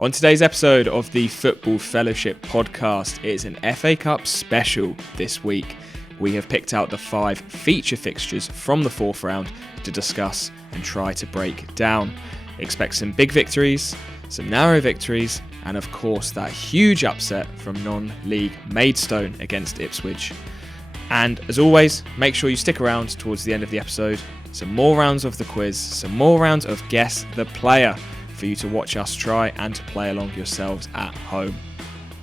On today's episode of the Football Fellowship podcast, it's an FA Cup special this week. We have picked out the 5 feature fixtures from the 4th round to discuss and try to break down. Expect some big victories, some narrow victories, and of course that huge upset from non-league Maidstone against Ipswich. And as always, make sure you stick around towards the end of the episode. Some more rounds of the quiz, some more rounds of Guess the Player for you to watch us try and to play along yourselves at home.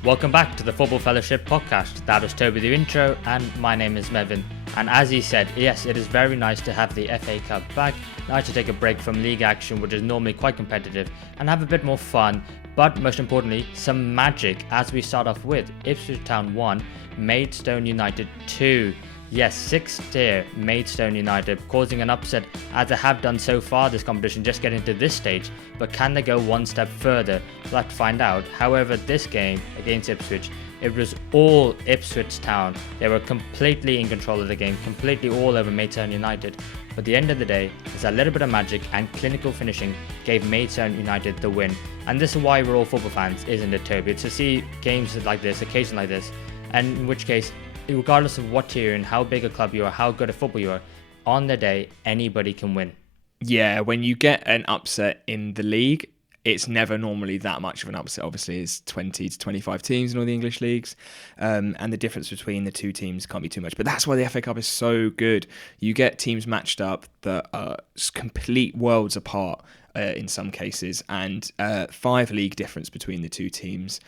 Welcome back to the Football Fellowship podcast. That was Toby the intro, and my name is Mevin. And as he said, yes, it is very nice to have the FA Cup back. Nice to take a break from league action, which is normally quite competitive, and have a bit more fun. But most importantly, some magic as we start off with Ipswich Town 1, Maidstone United 2. Yes, 6th tier Maidstone United causing an upset as they have done so far this competition, just getting to this stage. But can they go one step further? We'll have to find out. However, this game against Ipswich, it was all Ipswich Town. They were completely in control of the game, completely all over Maidstone United. But at the end of the day, it's a little bit of magic and clinical finishing gave Maidstone United the win. And this is why we're all football fans, isn't it, Toby? It's to see games like this, occasions like this, and in which case, regardless of what tier and how big a club you are, how good a football you are, on the day, anybody can win. Yeah, when you get an upset in the league, it's never normally that much of an upset. Obviously, it's 20 to 25 teams in all the English leagues, and the difference between the two teams can't be too much. But that's why the FA Cup is so good. You get teams matched up that are complete worlds apart in some cases, and 5 league difference between the two teams,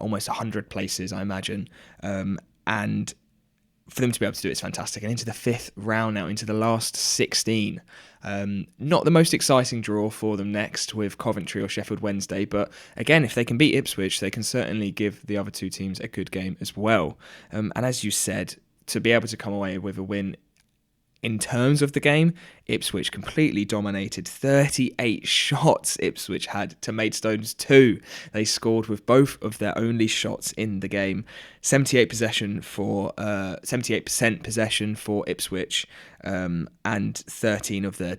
almost 100 places, I imagine. And for them to be able to do it is fantastic. And into the 5th round now, into the last 16. Not the most exciting draw for them next with Coventry or Sheffield Wednesday. But again, if they can beat Ipswich, they can certainly give the other two teams a good game as well. And as you said, to be able to come away with a win in terms of the game, Ipswich completely dominated. 38 shots Ipswich had to Maidstone's 2. They scored with both of their only shots in the game. 78% possession for Ipswich, and 13 of their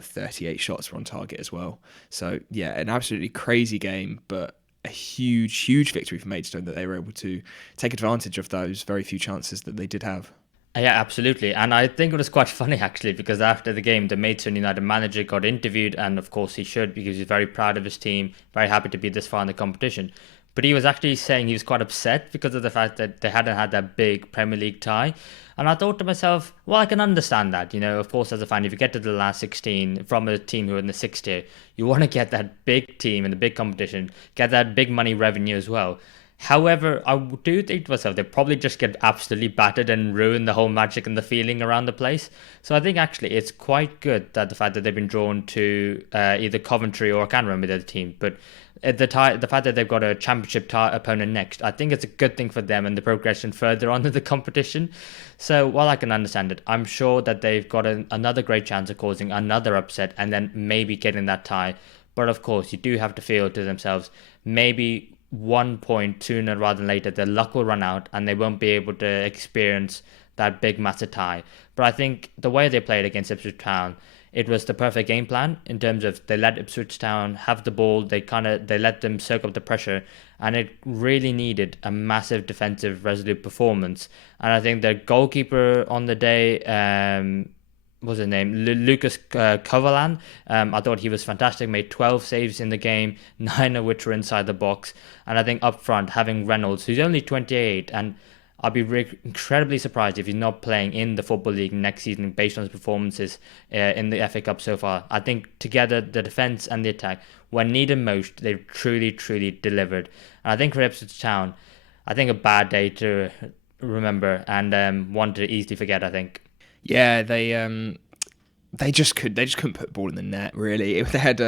38 shots were on target as well. So yeah, an absolutely crazy game, but a huge victory for Maidstone that they were able to take advantage of those very few chances that they did have. Yeah, absolutely. And I think it was quite funny, actually, because after the game, the Maidstone United manager got interviewed, and of course he should, because he's very proud of his team, very happy to be this far in the competition. But he was actually saying he was quite upset because of the fact that they hadn't had that big Premier League tie. And I thought to myself, well, I can understand that. You know, of course, as a fan, if you get to the last 16 from a team who are in the 6th tier, you want to get that big team in the big competition, get that big money revenue as well. However, I do think to myself, they probably just get absolutely battered and ruin the whole magic and the feeling around the place. So I think actually it's quite good that the fact that they've been drawn to either Coventry or I can't remember the other team, but the fact that they've got a championship opponent next, I think it's a good thing for them and the progression further on in the competition. So while I can understand it, I'm sure that they've got another great chance of causing another upset and then maybe getting that tie. But of course, you do have to feel to themselves, maybe 1 point sooner rather than later, their luck will run out and they won't be able to experience that big massive tie. But I think the way they played against Ipswich Town, it was the perfect game plan in terms of they let Ipswich Town have the ball, they let them soak up the pressure, and it really needed a massive defensive resolute performance. And I think their goalkeeper on the day, what's his name? Lucas Kovalan. I thought he was fantastic, made 12 saves in the game, 9 of which were inside the box. And I think up front, having Reynolds, who's only 28, and I'll be incredibly surprised if he's not playing in the Football League next season based on his performances in the FA Cup so far. I think together, the defence and the attack, when needed most, they've truly delivered. And I think for Ipswich Town, I think a bad day to remember and one to easily forget, I think. Yeah, they just couldn't put the ball in the net, really. They had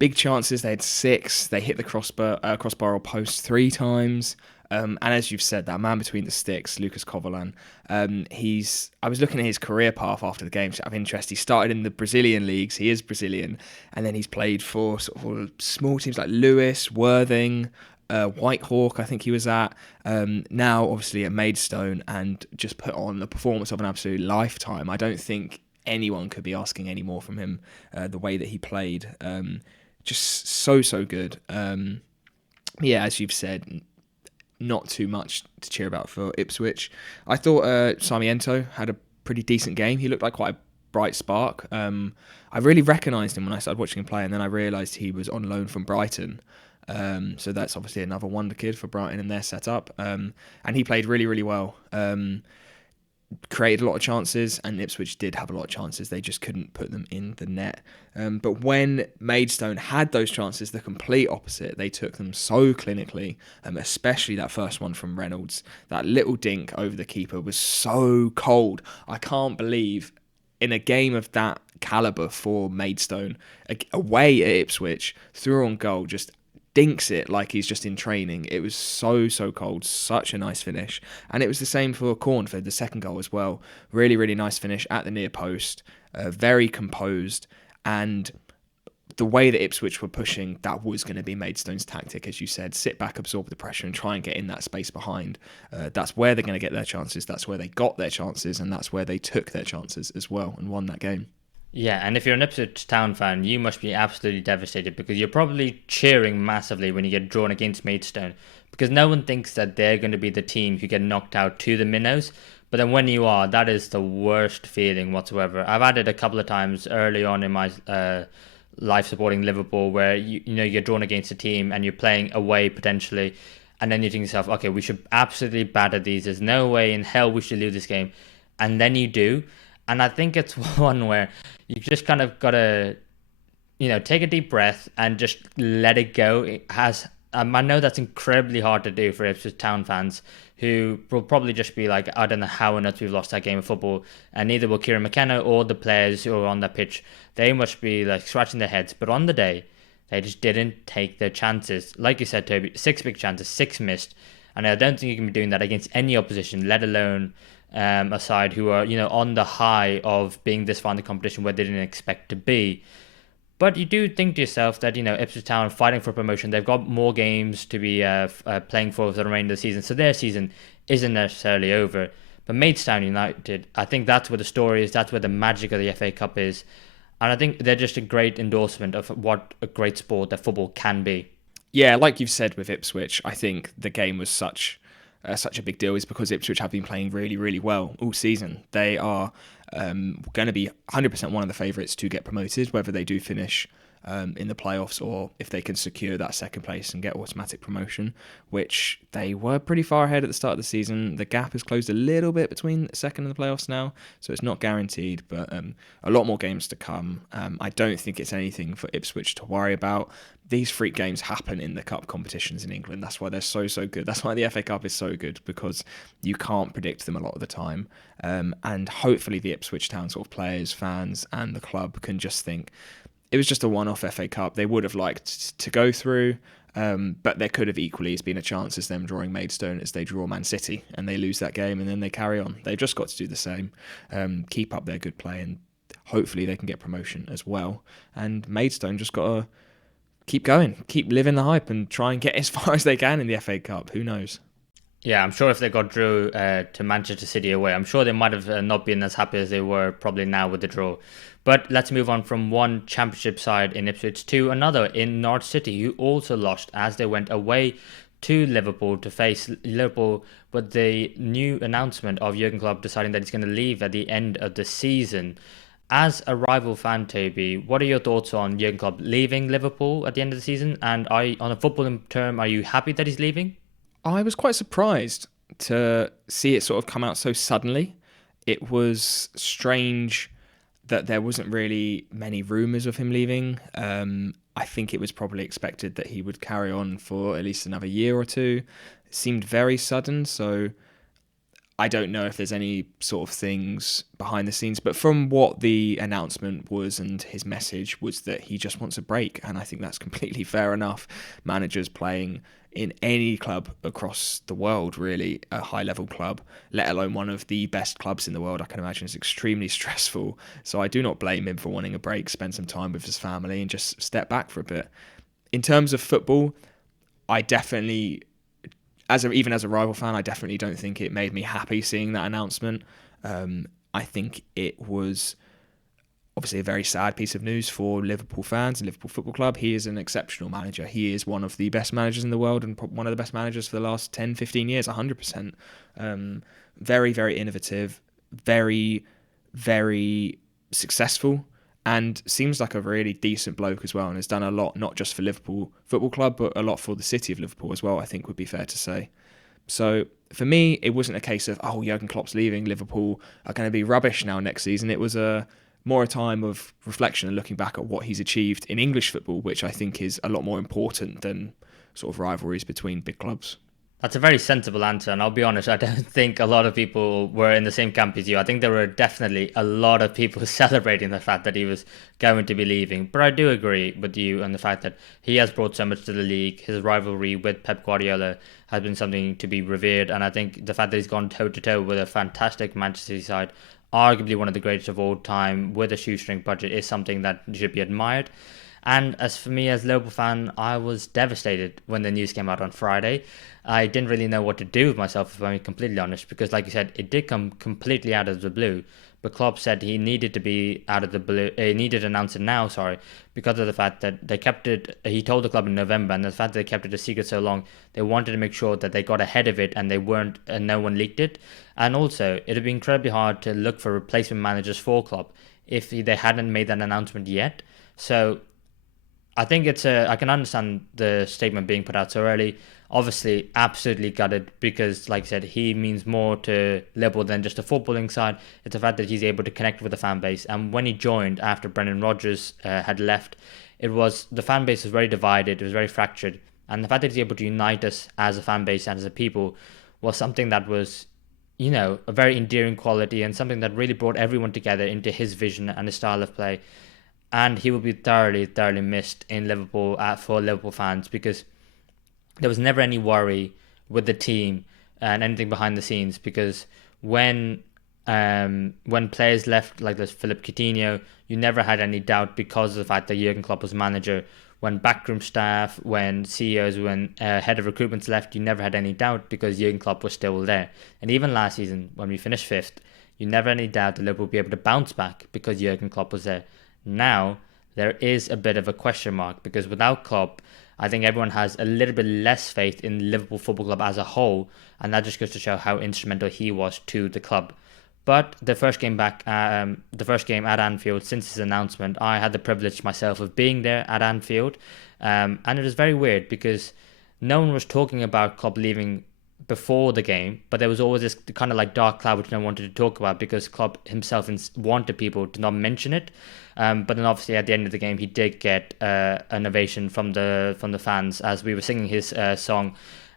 big chances. They had 6. They hit the crossbar or post 3 times. And as you've said, that man between the sticks, Lucas Kovalan, I was looking at his career path after the game, out of interest. He started in the Brazilian leagues. He is Brazilian. And then he's played for sort of small teams like Lewis, Worthing, Whitehawk, I think he was at. Now, obviously, at Maidstone, and just put on the performance of an absolute lifetime. I don't think anyone could be asking any more from him, the way that he played. just so good. Yeah, as you've said, not too much to cheer about for Ipswich. I thought Sarmiento had a pretty decent game. He looked like quite a bright spark. I really recognised him when I started watching him play, and then I realised he was on loan from Brighton. So that's obviously another wonder kid for Brighton in their setup. And he played really well. Created a lot of chances, and Ipswich did have a lot of chances. They just couldn't put them in the net. But when Maidstone had those chances, the complete opposite. They took them so clinically, especially that first one from Reynolds. That little dink over the keeper was so cold. I can't believe in a game of that calibre for Maidstone, away at Ipswich, through on goal, just dinks it like he's just in training. It was so cold. Such a nice finish. And it was the same for Cornford, the second goal as well. Really nice finish at the near post. Very composed. And the way that Ipswich were pushing, that was going to be Maidstone's tactic, as you said. Sit back, absorb the pressure, and try and get in that space behind. That's where they're going to get their chances. That's where they got their chances. And that's where they took their chances as well and won that game. Yeah, and if you're an Ipswich Town fan, you must be absolutely devastated because you're probably cheering massively when you get drawn against Maidstone because no one thinks that they're going to be the team who get knocked out to the minnows. But then when you are, that is the worst feeling whatsoever. I've had it a couple of times early on in my life supporting Liverpool where you get drawn against a team and you're playing away potentially, and then you think to yourself, okay, we should absolutely batter these. There's no way in hell we should lose this game. And then you do. And I think it's one where you just kind of got to, take a deep breath and just let it go. It has, I know that's incredibly hard to do for Ipswich Town fans who will probably just be like, I don't know how on earth we've lost that game of football. And neither will Kieran McKenna or the players who are on that pitch. They must be like scratching their heads. But on the day, they just didn't take their chances. Like you said, Toby, 6 big chances, 6 missed. And I don't think you can be doing that against any opposition, let alone a side who are, on the high of being this far in the competition where they didn't expect to be. But you do think to yourself that, Ipswich Town fighting for promotion, they've got more games to be playing for the remainder of the season. So their season isn't necessarily over. But Maidstone United, I think that's where the story is. That's where the magic of the FA Cup is. And I think they're just a great endorsement of what a great sport that football can be. Yeah, like you've said with Ipswich, I think the game was such a big deal is because Ipswich have been playing really well all season. They are going to be 100% one of the favourites to get promoted, whether they do finish in the playoffs or if they can secure that second place and get automatic promotion, which they were pretty far ahead at the start of the season. The gap has closed a little bit between second and the playoffs now, so it's not guaranteed, but a lot more games to come. I don't think it's anything for Ipswich to worry about. These freak games happen in the cup competitions in England. That's why they're so good. That's why the FA Cup is so good, because you can't predict them a lot of the time. And hopefully the Ipswich Town sort of players, fans and the club can just think, it was just a one-off FA Cup. They would have liked to go through, but there could have equally been a chance as them drawing Maidstone as they draw Man City and they lose that game and then they carry on. They've just got to do the same, keep up their good play, and hopefully they can get promotion as well. And Maidstone just got to keep going, keep living the hype and try and get as far as they can in the FA Cup. Who knows? Yeah, I'm sure if they got drew to Manchester City away, I'm sure they might have not been as happy as they were probably now with the draw. But let's move on from one championship side in Ipswich to another in Norwich City, who also lost as they went away to Liverpool to face Liverpool with the new announcement of Jurgen Klopp deciding that he's going to leave at the end of the season. As a rival fan, Toby, what are your thoughts on Jurgen Klopp leaving Liverpool at the end of the season? And on a footballing term, are you happy that he's leaving? I was quite surprised to see it sort of come out so suddenly. It was strange that there wasn't really many rumours of him leaving. I think it was probably expected that he would carry on for at least another year or two. It seemed very sudden, so I don't know if there's any sort of things behind the scenes, but from what the announcement was and his message was that he just wants a break, and I think that's completely fair enough. Managers playing in any club across the world, really, a high-level club, let alone one of the best clubs in the world, I can imagine is extremely stressful. So I do not blame him for wanting a break, spend some time with his family and just step back for a bit. In terms of football, I definitely, even as a rival fan, I definitely don't think it made me happy seeing that announcement. I think it was obviously a very sad piece of news for Liverpool fans and Liverpool Football Club. He is an exceptional manager. He is one of the best managers in the world and one of the best managers for the last 10, 15 years, 100%. Very, very innovative, very, very successful, and seems like a really decent bloke as well, and has done a lot, not just for Liverpool Football Club, but a lot for the city of Liverpool as well, I think would be fair to say. So for me, it wasn't a case of, oh, Jurgen Klopp's leaving, Liverpool are going to be rubbish now next season. It was more a time of reflection and looking back at what he's achieved in English football, which I think is a lot more important than sort of rivalries between big clubs. That's a very sensible answer, and I'll be honest, I don't think a lot of people were in the same camp as you. I think there were definitely a lot of people celebrating the fact that he was going to be leaving. But I do agree with you on the fact that he has brought so much to the league. His rivalry with Pep Guardiola has been something to be revered, and I think the fact that he's gone toe-to-toe with a fantastic Manchester City side, arguably one of the greatest of all time, with a shoestring budget, is something that should be admired. And as for me, as a Liverpool fan, I was devastated when the news came out on Friday. I didn't really know what to do with myself, if I'm completely honest, because like you said, it did come completely out of the blue. But Klopp said he needed to be out of the blue, he needed to announce it now, because of the fact that they kept it, he told the club in November, and the fact that they kept it a secret so long, they wanted to make sure that they got ahead of it and they weren't, and no one leaked it. And also, it would be incredibly hard to look for replacement managers for Klopp if they hadn't made that announcement yet. So I think I can understand the statement being put out so early. Obviously, absolutely gutted because, like I said, he means more to Liverpool than just a footballing side. It's the fact that he's able to connect with the fan base. And when he joined after Brendan Rodgers had left, the fan base was very divided. It was very fractured. And the fact that he's able to unite us as a fan base and as a people was something that was, a very endearing quality and something that really brought everyone together into his vision and his style of play. And he will be thoroughly, thoroughly missed in Liverpool for Liverpool fans, because there was never any worry with the team and anything behind the scenes, because when players left, like this Philippe Coutinho, you never had any doubt because of the fact that Jurgen Klopp was manager. When backroom staff, when CEOs, when head of recruitments left, you never had any doubt because Jurgen Klopp was still there. And even last season, when we finished 5th, you never had any doubt that Liverpool would be able to bounce back because Jurgen Klopp was there. Now, there is a bit of a question mark, because without Klopp, I think everyone has a little bit less faith in Liverpool Football Club as a whole, and that just goes to show how instrumental he was to the club. But the first game at Anfield since his announcement, I had the privilege myself of being there at Anfield, and it was very weird because no one was talking about Klopp leaving before the game, but there was always this kind of like dark cloud which no one wanted to talk about because Klopp himself wanted people to not mention it. But then obviously at the end of the game, he did get an ovation from the fans as we were singing his song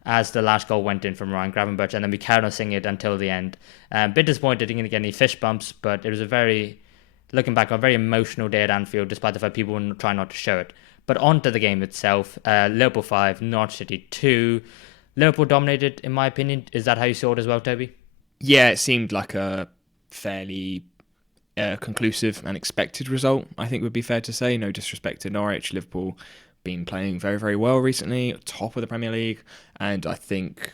as the last goal went in from Ryan Gravenberch, and then we carried on singing it until the end. A bit disappointed didn't get any fist bumps, but it was looking back, a very emotional day at Anfield, despite the fact people were trying not to show it. But on to the game itself, Liverpool 5, Norwich City 2. Liverpool dominated, in my opinion. Is that how you saw it as well, Toby? Yeah, it seemed like a fairly conclusive and expected result, I think would be fair to say. No disrespect to Norwich. Liverpool been playing very, very well recently, top of the Premier League, and I think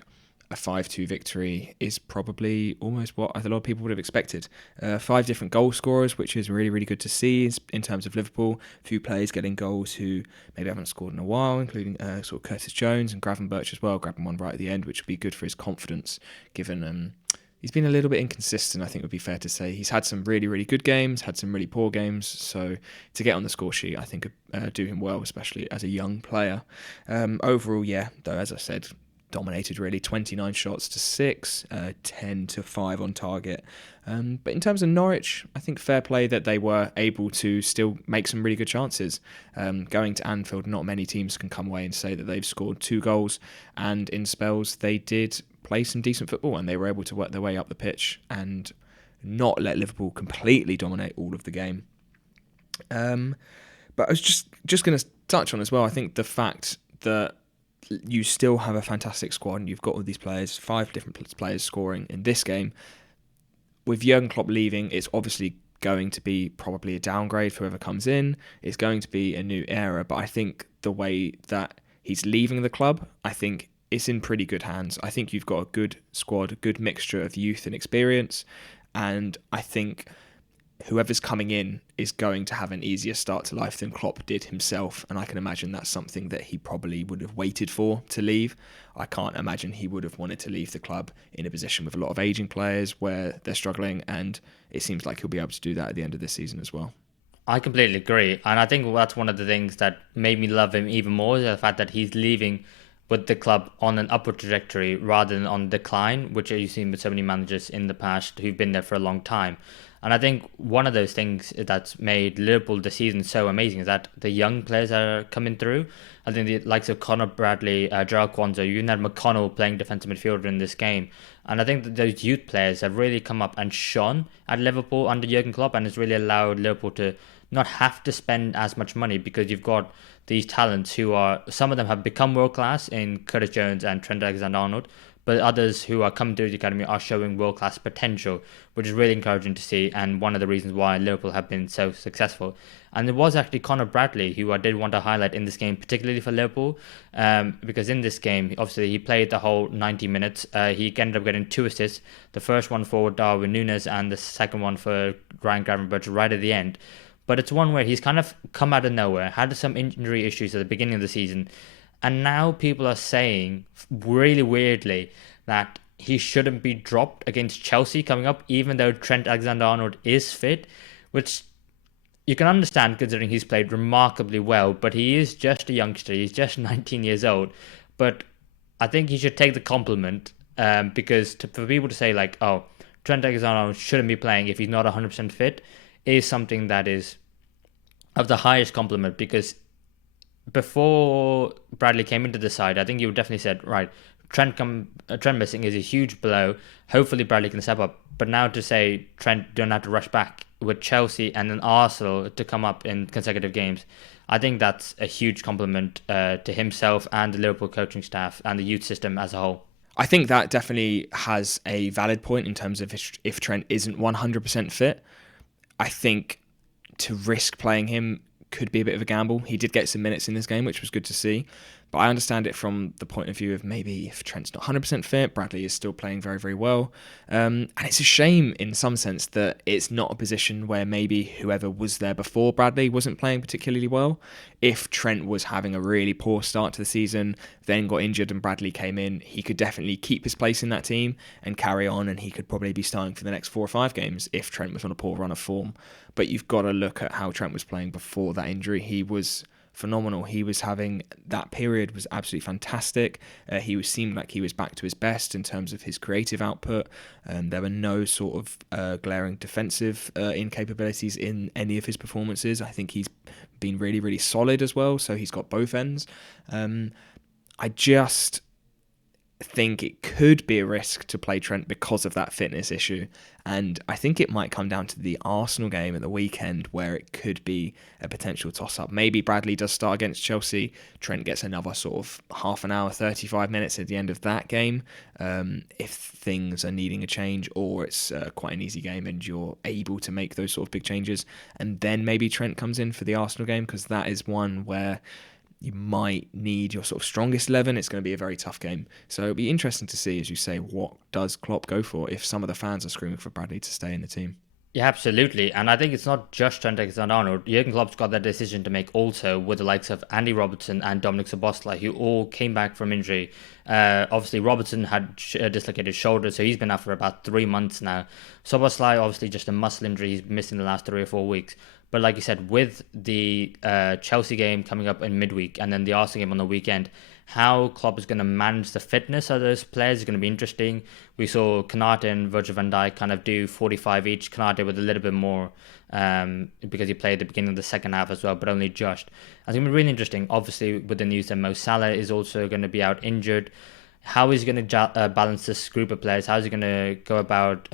a 5-2 victory is probably almost what a lot of people would have expected. 5 different goal scorers, which is really, really good to see in terms of Liverpool. A few players getting goals who maybe haven't scored in a while, including sort of Curtis Jones and Gravenberch as well, grabbing one right at the end, which would be good for his confidence, given he's been a little bit inconsistent, I think would be fair to say. He's had some really, really good games, had some really poor games, so to get on the score sheet, I think would do him well, especially as a young player. Overall, yeah, though, as I said, dominated really, 29 shots to 6, 10 to 5 on target. But in terms of Norwich, I think fair play that they were able to still make some really good chances. Going to Anfield, not many teams can come away and say that they've scored 2 goals, and in spells they did play some decent football and they were able to work their way up the pitch and not let Liverpool completely dominate all of the game. But I was just going to touch on as well, I think the fact that you still have a fantastic squad and you've got all these players, 5 different players scoring in this game. With Jurgen Klopp leaving, it's obviously going to be probably a downgrade for whoever comes in. It's going to be a new era, but I think the way that he's leaving the club, I think it's in pretty good hands. I think you've got a good squad, a good mixture of youth and experience, and I think whoever's coming in is going to have an easier start to life than Klopp did himself, and I can imagine that's something that he probably would have waited for to leave. I can't imagine he would have wanted to leave the club in a position with a lot of aging players where they're struggling, and it seems like he'll be able to do that at the end of this season as well. I completely agree, and I think that's one of the things that made me love him even more, is the fact that he's leaving with the club on an upward trajectory rather than on decline, which you've seen with so many managers in the past who've been there for a long time. And I think one of those things that's made Liverpool this season so amazing is that the young players that are coming through. I think the likes of Conor Bradley, Gerald Kwanzaa, you even had McConnell playing defensive midfielder in this game. And I think that those youth players have really come up and shone at Liverpool under Jurgen Klopp, and it's really allowed Liverpool to not have to spend as much money, because you've got these talents who are, some of them have become world class in Curtis Jones and Trent Alexander-Arnold, but others who are coming through the academy are showing world class potential, which is really encouraging to see, and one of the reasons why Liverpool have been so successful. And it was actually Conor Bradley who I did want to highlight in this game, particularly for Liverpool, because in this game, obviously he played the whole 90 minutes. He ended up getting 2 assists, the first one for Darwin Núñez and the second one for Ryan Gravenberch right at the end. But it's one where he's kind of come out of nowhere, had some injury issues at the beginning of the season, and now people are saying, really weirdly, that he shouldn't be dropped against Chelsea coming up, even though Trent Alexander-Arnold is fit, which you can understand considering he's played remarkably well, but he is just a youngster. He's just 19 years old. But I think he should take the compliment, because for people to say, like, oh, Trent Alexander-Arnold shouldn't be playing if he's not 100% fit, is something that is of the highest compliment, because before Bradley came into the side, I think you definitely said, right, Trent missing is a huge blow. Hopefully Bradley can step up. But now to say Trent don't have to rush back with Chelsea and then Arsenal to come up in consecutive games, I think that's a huge compliment to himself and the Liverpool coaching staff and the youth system as a whole. I think that definitely has a valid point in terms of if Trent isn't 100% fit. I think to risk playing him could be a bit of a gamble. He did get some minutes in this game, which was good to see. But I understand it from the point of view of maybe if Trent's not 100% fit, Bradley is still playing very, very well. And it's a shame in some sense that it's not a position where maybe whoever was there before Bradley wasn't playing particularly well. If Trent was having a really poor start to the season, then got injured and Bradley came in, he could definitely keep his place in that team and carry on, and he could probably be starting for the next 4 or 5 games if Trent was on a poor run of form. But you've got to look at how Trent was playing before that injury. He was phenomenal. He was having, that period was absolutely fantastic. He seemed like he was back to his best in terms of his creative output. There were no sort of glaring defensive incapabilities in any of his performances. I think he's been really, really solid as well. So he's got both ends. I just think it could be a risk to play Trent because of that fitness issue, and I think it might come down to the Arsenal game at the weekend where it could be a potential toss-up. Maybe Bradley does start against Chelsea, Trent gets another sort of half an hour, 35 minutes at the end of that game, if things are needing a change, or it's quite an easy game and you're able to make those sort of big changes, and then maybe Trent comes in for the Arsenal game, because that is one where you might need your sort of strongest 11. It's going to be a very tough game. So it'll be interesting to see, as you say, what does Klopp go for if some of the fans are screaming for Bradley to stay in the team. Yeah, absolutely. And I think it's not just Trent Alexander-Arnold. Jurgen Klopp's got that decision to make also with the likes of Andy Robertson and Dominic Szoboszlai, who all came back from injury. Obviously, Robertson had dislocated shoulder, so he's been out for about 3 months now. Szoboszlai, obviously, just a muscle injury. He's missing the last 3 or 4 weeks. But like you said, with the Chelsea game coming up in midweek and then the Arsenal game on the weekend, how Klopp is going to manage the fitness of those players is going to be interesting. We saw Konate and Virgil van Dijk kind of do 45 each. Konate with a little bit more because he played at the beginning of the second half as well, but only just. I think it's really interesting. Obviously, with the news that Mo Salah is also going to be out injured. How is he going to balance this group of players? How is he going to go about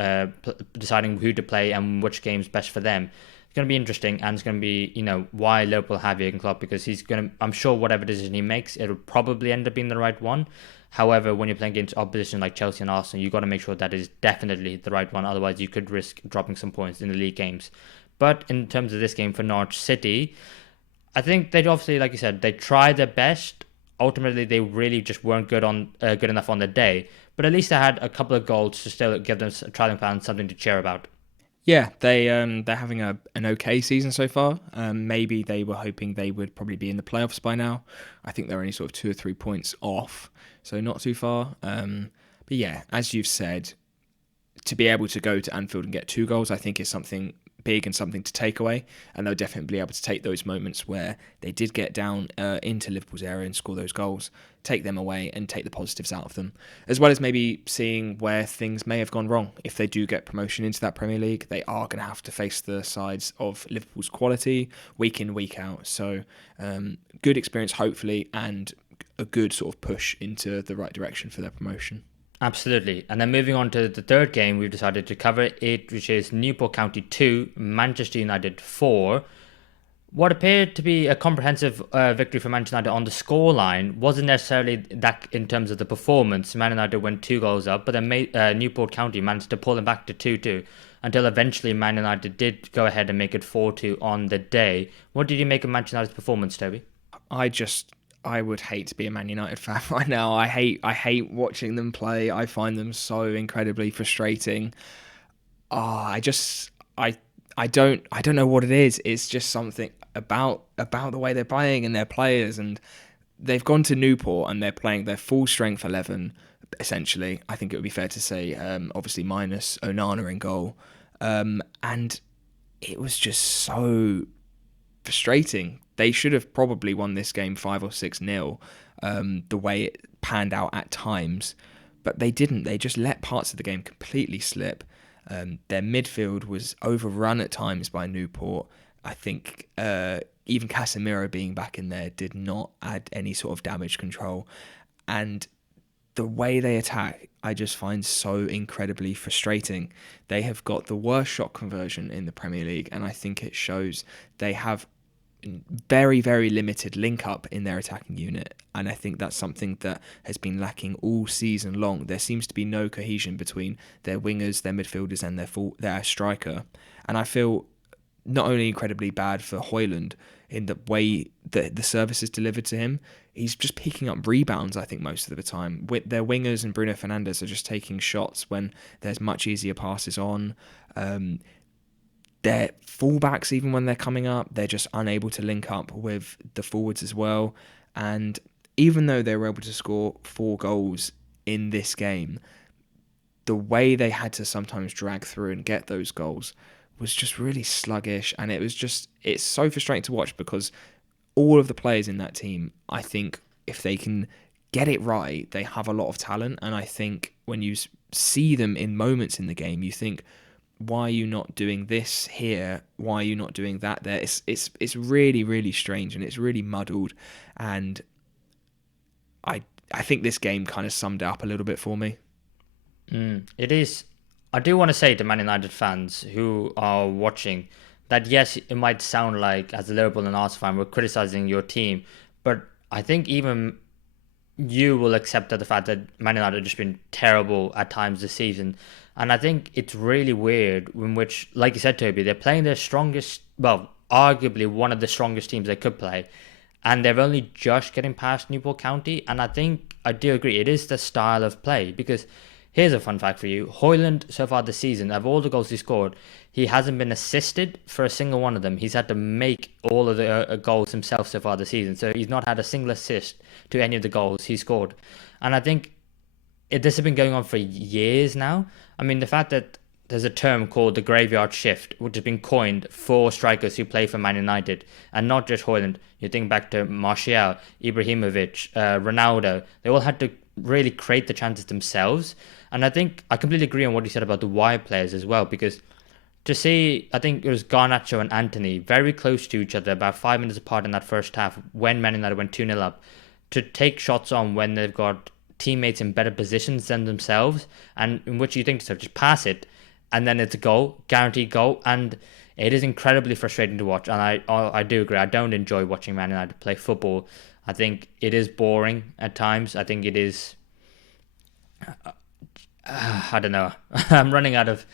deciding who to play and which game's best for them? It's going to be interesting, and it's going to be, why Liverpool have Jurgen Klopp, because he's going to, I'm sure whatever decision he makes, it'll probably end up being the right one. However, when you're playing against opposition like Chelsea and Arsenal, you've got to make sure that is definitely the right one. Otherwise, you could risk dropping some points in the league games. But in terms of this game for Norwich City, I think they obviously, like you said, they tried their best. Ultimately, they really just weren't good enough on the day. But at least they had a couple of goals to still give them, try and find something to cheer about. Yeah, they're having an okay season so far. Maybe they were hoping they would probably be in the playoffs by now. I think they're only sort of 2 or 3 points off, so not too far. But yeah, as you've said, to be able to go to Anfield and get 2 goals, I think is something big and something to take away. And they'll definitely be able to take those moments where they did get down into Liverpool's area and score those goals, take them away and take the positives out of them, as well as maybe seeing where things may have gone wrong. If they do get promotion into that Premier League, they are going to have to face the sides of Liverpool's quality week in, week out. So good experience, hopefully, and a good sort of push into the right direction for their promotion. Absolutely. And then moving on to the third game, we've decided to cover it, which is Newport County 2, Manchester United 4. What appeared to be a comprehensive victory for Manchester United on the scoreline wasn't necessarily that in terms of the performance. Man United went 2 goals up, but then Newport County managed to pull them back to 2-2 until eventually Man United did go ahead and make it 4-2 on the day. What did you make of Manchester United's performance, Toby? I would hate to be a Man United fan right now. I hate watching them play. I find them so incredibly frustrating. I don't know what it is. It's just something about the way they're playing and their players, and they've gone to Newport and they're playing their full strength 11 essentially. I think it would be fair to say, obviously minus Onana in goal, and it was just so frustrating. They should have probably won this game 5 or 6-0, the way it panned out at times, but they didn't. They just let parts of the game completely slip. Their midfield was overrun at times by Newport. I think even Casemiro being back in there did not add any sort of damage control. And the way they attack, I just find so incredibly frustrating. They have got the worst shot conversion in the Premier League, and I think it shows. They have very, very limited link up in their attacking unit, and I think that's something that has been lacking all season long. There seems to be no cohesion between their wingers, their midfielders, and their striker, and I feel not only incredibly bad for Højlund in the way that the service is delivered to him. He's just picking up rebounds, I think, most of the time. With their wingers and Bruno Fernandes are just taking shots when there's much easier passes on. Their fullbacks, even when they're coming up, they're just unable to link up with the forwards as well. And even though they were able to score 4 goals in this game, the way they had to sometimes drag through and get those goals was just really sluggish. And it's so frustrating to watch because all of the players in that team, I think if they can get it right, they have a lot of talent. And I think when you see them in moments in the game, you think, why are you not doing this here? Why are you not doing that there? It's really, really strange, and it's really muddled. And I think this game kind of summed it up a little bit for me. It is. I do want to say to Man United fans who are watching that yes, it might sound like as a Liverpool and Arsenal fan we're criticising your team, but I think even you will accept that the fact that Man United have just been terrible at times this season. And I think it's really weird in which, like you said, Toby, they're playing their strongest, well, arguably one of the strongest teams they could play. And they're only just getting past Newport County. And I think I do agree, it is the style of play. Because here's a fun fact for you. Højlund, so far this season, of all the goals he scored, he hasn't been assisted for a single one of them. He's had to make all of the goals himself so far this season. So he's not had a single assist to any of the goals he scored. And I think this has been going on for years now. I mean, the fact that there's a term called the graveyard shift, which has been coined for strikers who play for Man United, and not just Højlund. You think back to Martial, Ibrahimovic, Ronaldo. They all had to really create the chances themselves. And I think I completely agree on what you said about the wide players as well, because to see, I think it was Garnacho and Anthony very close to each other, about 5 minutes apart in that first half when Man United went 2-0 up, to take shots on when they've got teammates in better positions than themselves, and in which you think to yourself, just pass it, and then it's a goal, guaranteed goal, and it is incredibly frustrating to watch. And I do agree, I don't enjoy watching Man United play football. I think it is boring at times. I think it is, I don't know, I'm running out of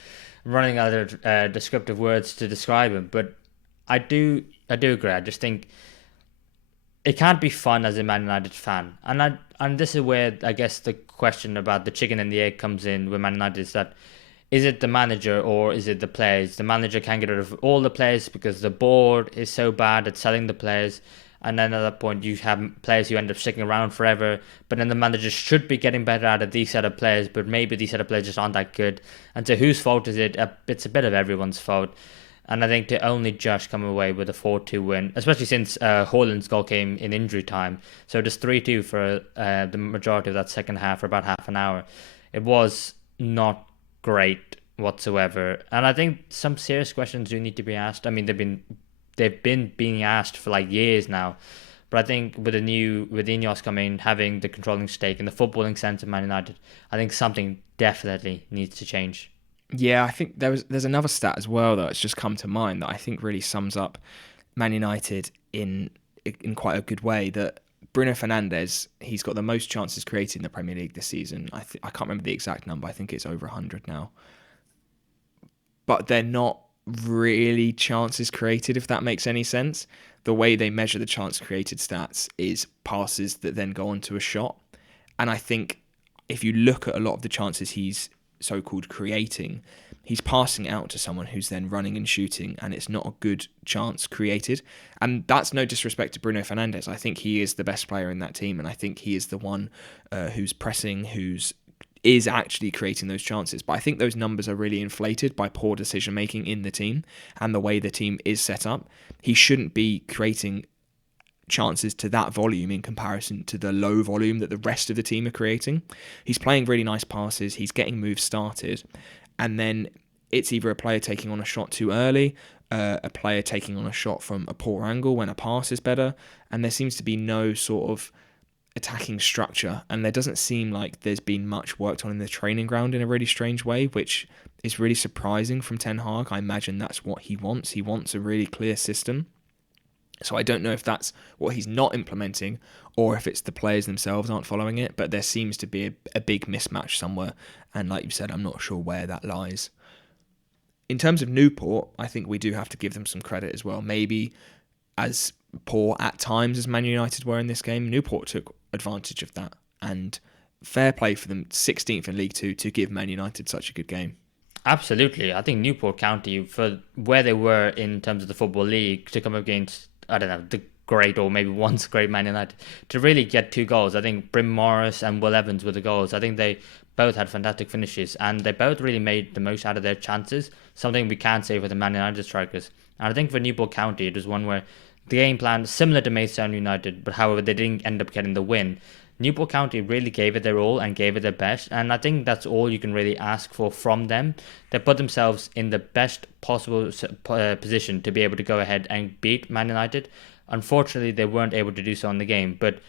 descriptive words to describe him, but I do agree. I just think it can't be fun as a Man United fan. And this is where I guess the question about the chicken and the egg comes in with Man United, is that is it the manager or is it the players? The manager can't get rid of all the players because the board is so bad at selling the players. And then at that point, you have players who end up sticking around forever. But then the manager should be getting better out of these set of players, but maybe these set of players just aren't that good. And so whose fault is it? It's a bit of everyone's fault. And I think to only just come away with a 4-2 win, especially since Haaland's goal came in injury time. So just 3-2 for the majority of that second half, for about half an hour. It was not great whatsoever. And I think some serious questions do need to be asked. I mean, they've been being asked for like years now. But I think with Ineos coming, having the controlling stake in the footballing sense of Man United, I think something definitely needs to change. Yeah, I think there's another stat as well that's just come to mind that I think really sums up Man United in quite a good way. That Bruno Fernandes, he's got the most chances created in the Premier League this season. I can't remember the exact number. I think it's over 100 now. But they're not really chances created, if that makes any sense. The way they measure the chance created stats is passes that then go onto a shot. And I think if you look at a lot of the chances he's so-called creating, he's passing out to someone who's then running and shooting, and it's not a good chance created. And that's no disrespect to Bruno Fernandes. I think he is the best player in that team, and I think he is the one who's pressing, is actually creating those chances. But I think those numbers are really inflated by poor decision making in the team and the way the team is set up. He shouldn't be creating chances to that volume in comparison to the low volume that the rest of the team are creating. He's playing really nice passes, he's getting moves started, and then it's either a player taking on a shot too early, a player taking on a shot from a poor angle when a pass is better, and there seems to be no sort of attacking structure, and there doesn't seem like there's been much worked on in the training ground in a really strange way, which is really surprising from Ten Hag. I imagine that's what he wants. He wants a really clear system. So I don't know if that's what he's not implementing or if it's the players themselves aren't following it, but there seems to be a big mismatch somewhere. And like you said, I'm not sure where that lies. In terms of Newport, I think we do have to give them some credit as well. Maybe as poor at times as Man United were in this game, Newport took advantage of that. And fair play for them, 16th in League Two, to give Man United such a good game. Absolutely. I think Newport County, for where they were in terms of the Football League, to come up against, I don't know, the great or maybe once great Man United, to really get 2 goals. I think Bryn Morris and Will Evans were the goals. I think they both had fantastic finishes and they both really made the most out of their chances, something we can't say for the Man United strikers. And I think for Newport County, it was one where the game plan, similar to Maidstone United, but however they didn't end up getting the win. Newport County really gave it their all and gave it their best, and I think that's all you can really ask for from them. They put themselves in the best possible position to be able to go ahead and beat Man United. Unfortunately, they weren't able to do so in the game, but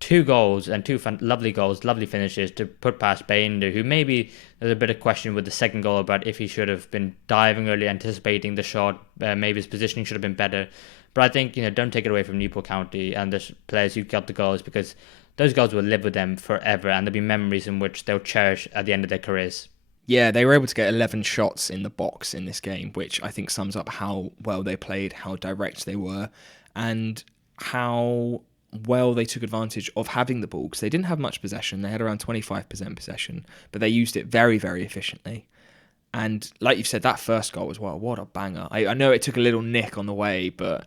2 goals and 2 lovely goals, lovely finishes to put past Bayender, who maybe there's a bit of question with the second goal about if he should have been diving early, anticipating the shot, maybe his positioning should have been better. But I think, don't take it away from Newport County and the players who got the goals, because those goals will live with them forever and there'll be memories in which they'll cherish at the end of their careers. Yeah, they were able to get 11 shots in the box in this game, which I think sums up how well they played, how direct they were, and how well they took advantage of having the ball, because they didn't have much possession. They had around 25% possession, but they used it very, very efficiently. And like you've said, that first goal as well, what a banger. I know it took a little nick on the way, but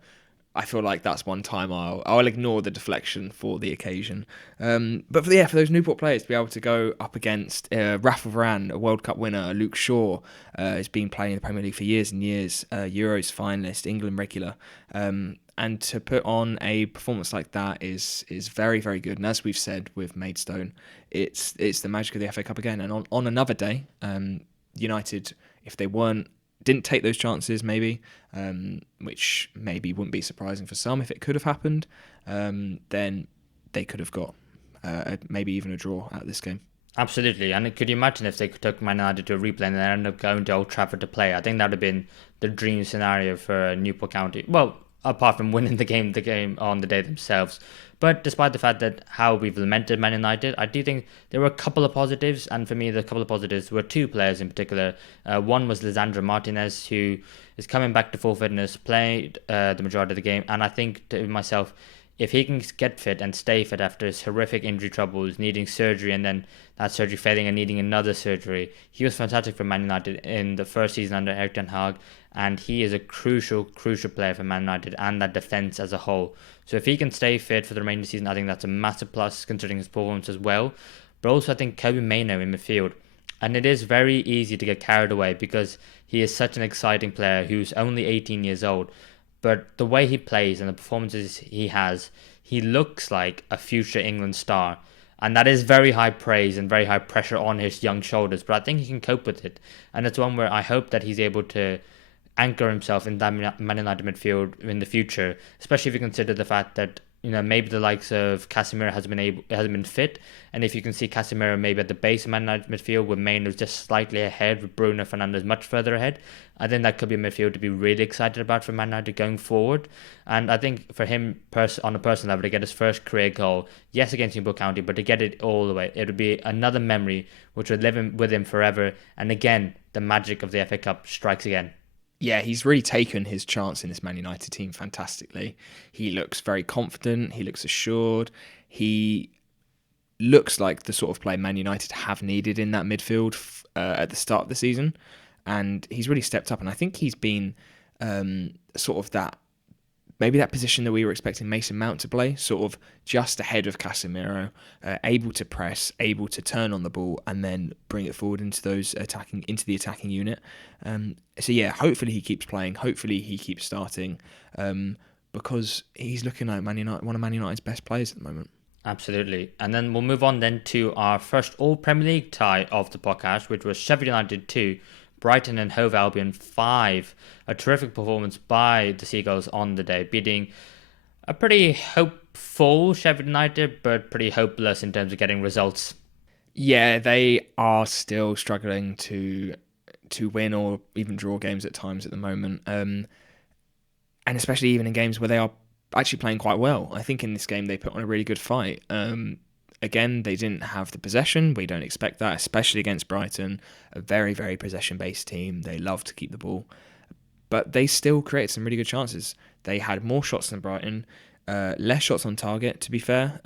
I feel like that's one time I'll ignore the deflection for the occasion. But for those Newport players to be able to go up against Rafa Varane, a World Cup winner, Luke Shaw, has been playing in the Premier League for years and years, Euros finalist, England regular, and to put on a performance like that is very, very good. And as we've said with Maidstone, it's the magic of the FA Cup again. And on another day, United, if they didn't take those chances maybe, which maybe wouldn't be surprising for some if it could have happened, then they could have got maybe even a draw out of this game. Absolutely, and could you imagine if they took Man United to a replay and they ended up going to Old Trafford to play? I think that would have been the dream scenario for Newport County. Well, apart from winning the game on the day themselves. But despite the fact that how we've lamented Man United, I do think there were a couple of positives, and for me the couple of positives were 2 players in particular. One was Lisandro Martinez, who is coming back to full fitness, played the majority of the game, and I think to myself, if he can get fit and stay fit after his horrific injury troubles, needing surgery and then that surgery failing and needing another surgery, he was fantastic for Man United in the first season under Erik ten Hag, and he is a crucial player for Man United and that defence as a whole. So if he can stay fit for the remainder of the season, I think that's a massive plus considering his performance as well. But also I think Kobbie Mainoo in midfield. And it is very easy to get carried away because he is such an exciting player who's only 18 years old. But the way he plays and the performances he has, he looks like a future England star. And that is very high praise and very high pressure on his young shoulders. But I think he can cope with it. And it's one where I hope that he's able to anchor himself in that Man United midfield in the future, especially if you consider the fact that maybe the likes of Casemiro hasn't been fit, and if you can see Casemiro maybe at the base of Man United midfield with Mainoo just slightly ahead, with Bruno Fernandes much further ahead, I think that could be a midfield to be really excited about for Man United going forward. And I think for him on a personal level to get his first career goal, yes against Newport County, but to get it all the way, it would be another memory which would live with him forever. And again, the magic of the FA Cup strikes again. Yeah, he's really taken his chance in this Man United team fantastically. He looks very confident. He looks assured. He looks like the sort of player Man United have needed in that midfield at the start of the season. And he's really stepped up. And I think he's been sort of that position that we were expecting Mason Mount to play, sort of just ahead of Casemiro, able to press, able to turn on the ball, and then bring it forward into the attacking unit. So yeah, hopefully he keeps playing. Hopefully he keeps starting, because he's looking like one of Man United's best players at the moment. Absolutely. And then we'll move on then to our first all Premier League tie of the podcast, which was Sheffield United 2, Brighton and Hove Albion 5. A terrific performance by the Seagulls on the day, beating a pretty hopeful Sheffield United, but pretty hopeless in terms of getting results. Yeah, they are still struggling to win or even draw games at times at the moment. And especially even in games where they are actually playing quite well. I think in this game they put on a really good fight. Again, they didn't have the possession. We don't expect that, especially against Brighton, a very, very possession-based team. They love to keep the ball. But they still created some really good chances. They had more shots than Brighton, less shots on target, to be fair,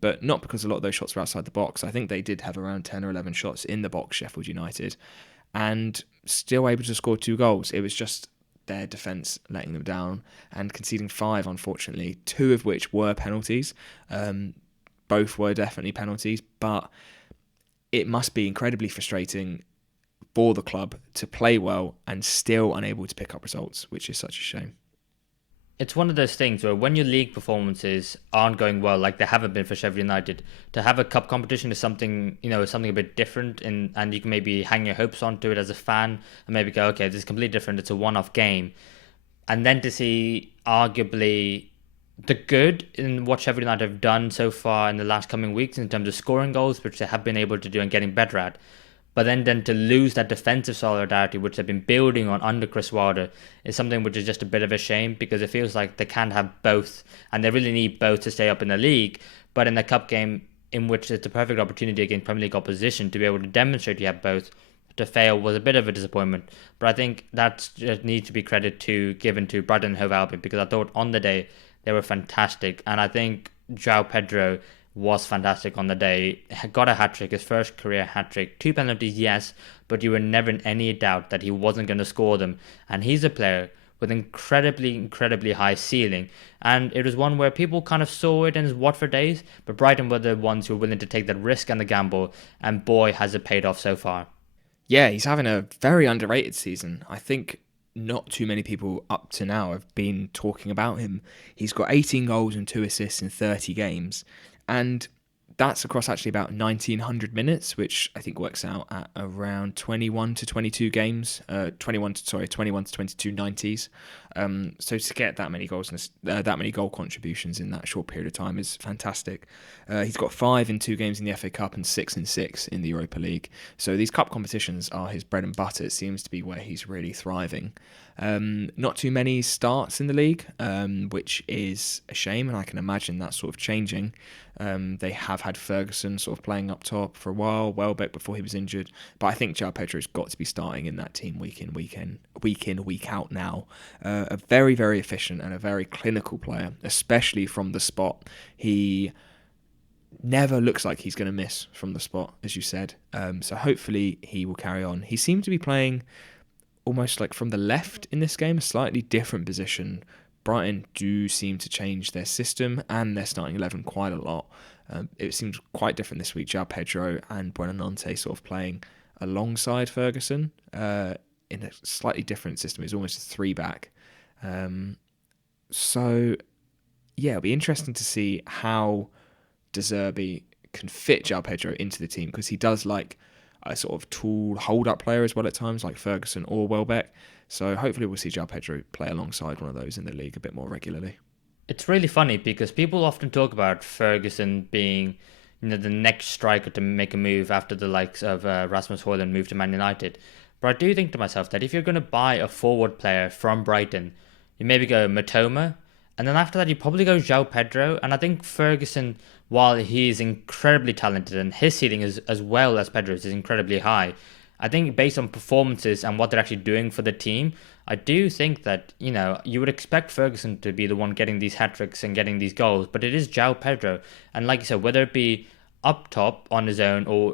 but not because a lot of those shots were outside the box. I think they did have around 10 or 11 shots in the box, Sheffield United, and still able to score 2 goals. It was just their defence letting them down and conceding 5, unfortunately, 2 of which were penalties. Both were definitely penalties, but it must be incredibly frustrating for the club to play well and still unable to pick up results, which is such a shame. It's one of those things where when your league performances aren't going well, like they haven't been for Sheffield United, to have a cup competition is something, something a bit different, and you can maybe hang your hopes onto it as a fan and maybe go, okay, this is completely different. It's a one-off game. And then to see arguably the good in what Sheffield United have done so far in the last coming weeks in terms of scoring goals, which they have been able to do and getting better at, but then to lose that defensive solidarity which they've been building on under Chris Wilder is something which is just a bit of a shame, because it feels like they can't have both, and they really need both to stay up in the league. But in the cup game, in which it's a perfect opportunity against Premier League opposition to be able to demonstrate you have both, to fail was a bit of a disappointment. But I think that just needs to be given to Brighton and Hove Albion, because I thought on the day they were fantastic, and I think João Pedro was fantastic on the day. Got a hat-trick, his first career hat-trick. 2 penalties, yes, but you were never in any doubt that he wasn't going to score them. And he's a player with incredibly high ceiling. And it was one where people kind of saw it in his Watford days, but Brighton were the ones who were willing to take that risk and the gamble, and boy, has it paid off so far. Yeah, he's having a very underrated season. I think not too many people up to now have been talking about him. He's got 18 goals and 2 assists in 30 games. And that's across actually about 1,900 minutes, which I think works out at around 21 to 22 games, 21 to 22 90s. So to get that many goals and that many goal contributions in that short period of time is fantastic. He's got 5 in 2 games in the FA Cup and 6 in 6 in the Europa League. So these cup competitions are his bread and butter. It seems to be where he's really thriving. Not too many starts in the league, which is a shame, and I can imagine that sort of changing. They have had Ferguson sort of playing up top for a while, Welbeck before he was injured. But I think João Pedro's got to be starting in that team week in, week out now. A very, very efficient and a very clinical player, especially from the spot. He never looks like he's going to miss from the spot, as you said. So hopefully he will carry on. He seemed to be playing almost like from the left in this game, a slightly different position. Brighton do seem to change their system and their starting 11 quite a lot. It seems quite different this week. João Pedro and Buonanotte sort of playing alongside Ferguson in a slightly different system. It's almost a 3-back. So, yeah, it'll be interesting to see how De Zerbi can fit João Pedro into the team, because he does like a sort of tall hold-up player as well at times, like Ferguson or Welbeck. So hopefully we'll see João Pedro play alongside one of those in the league a bit more regularly. It's really funny because people often talk about Ferguson being, the next striker to make a move after the likes of Rasmus Højlund moved to Man United. But I do think to myself that if you're going to buy a forward player from Brighton, you maybe go Matoma, and then after that you probably go João Pedro. And I think Ferguson, while he is incredibly talented and his ceiling is as well as Pedro's is incredibly high, I think based on performances and what they're actually doing for the team, I do think that, you would expect Ferguson to be the one getting these hat-tricks and getting these goals, but it is João Pedro. And like you said, whether it be up top on his own or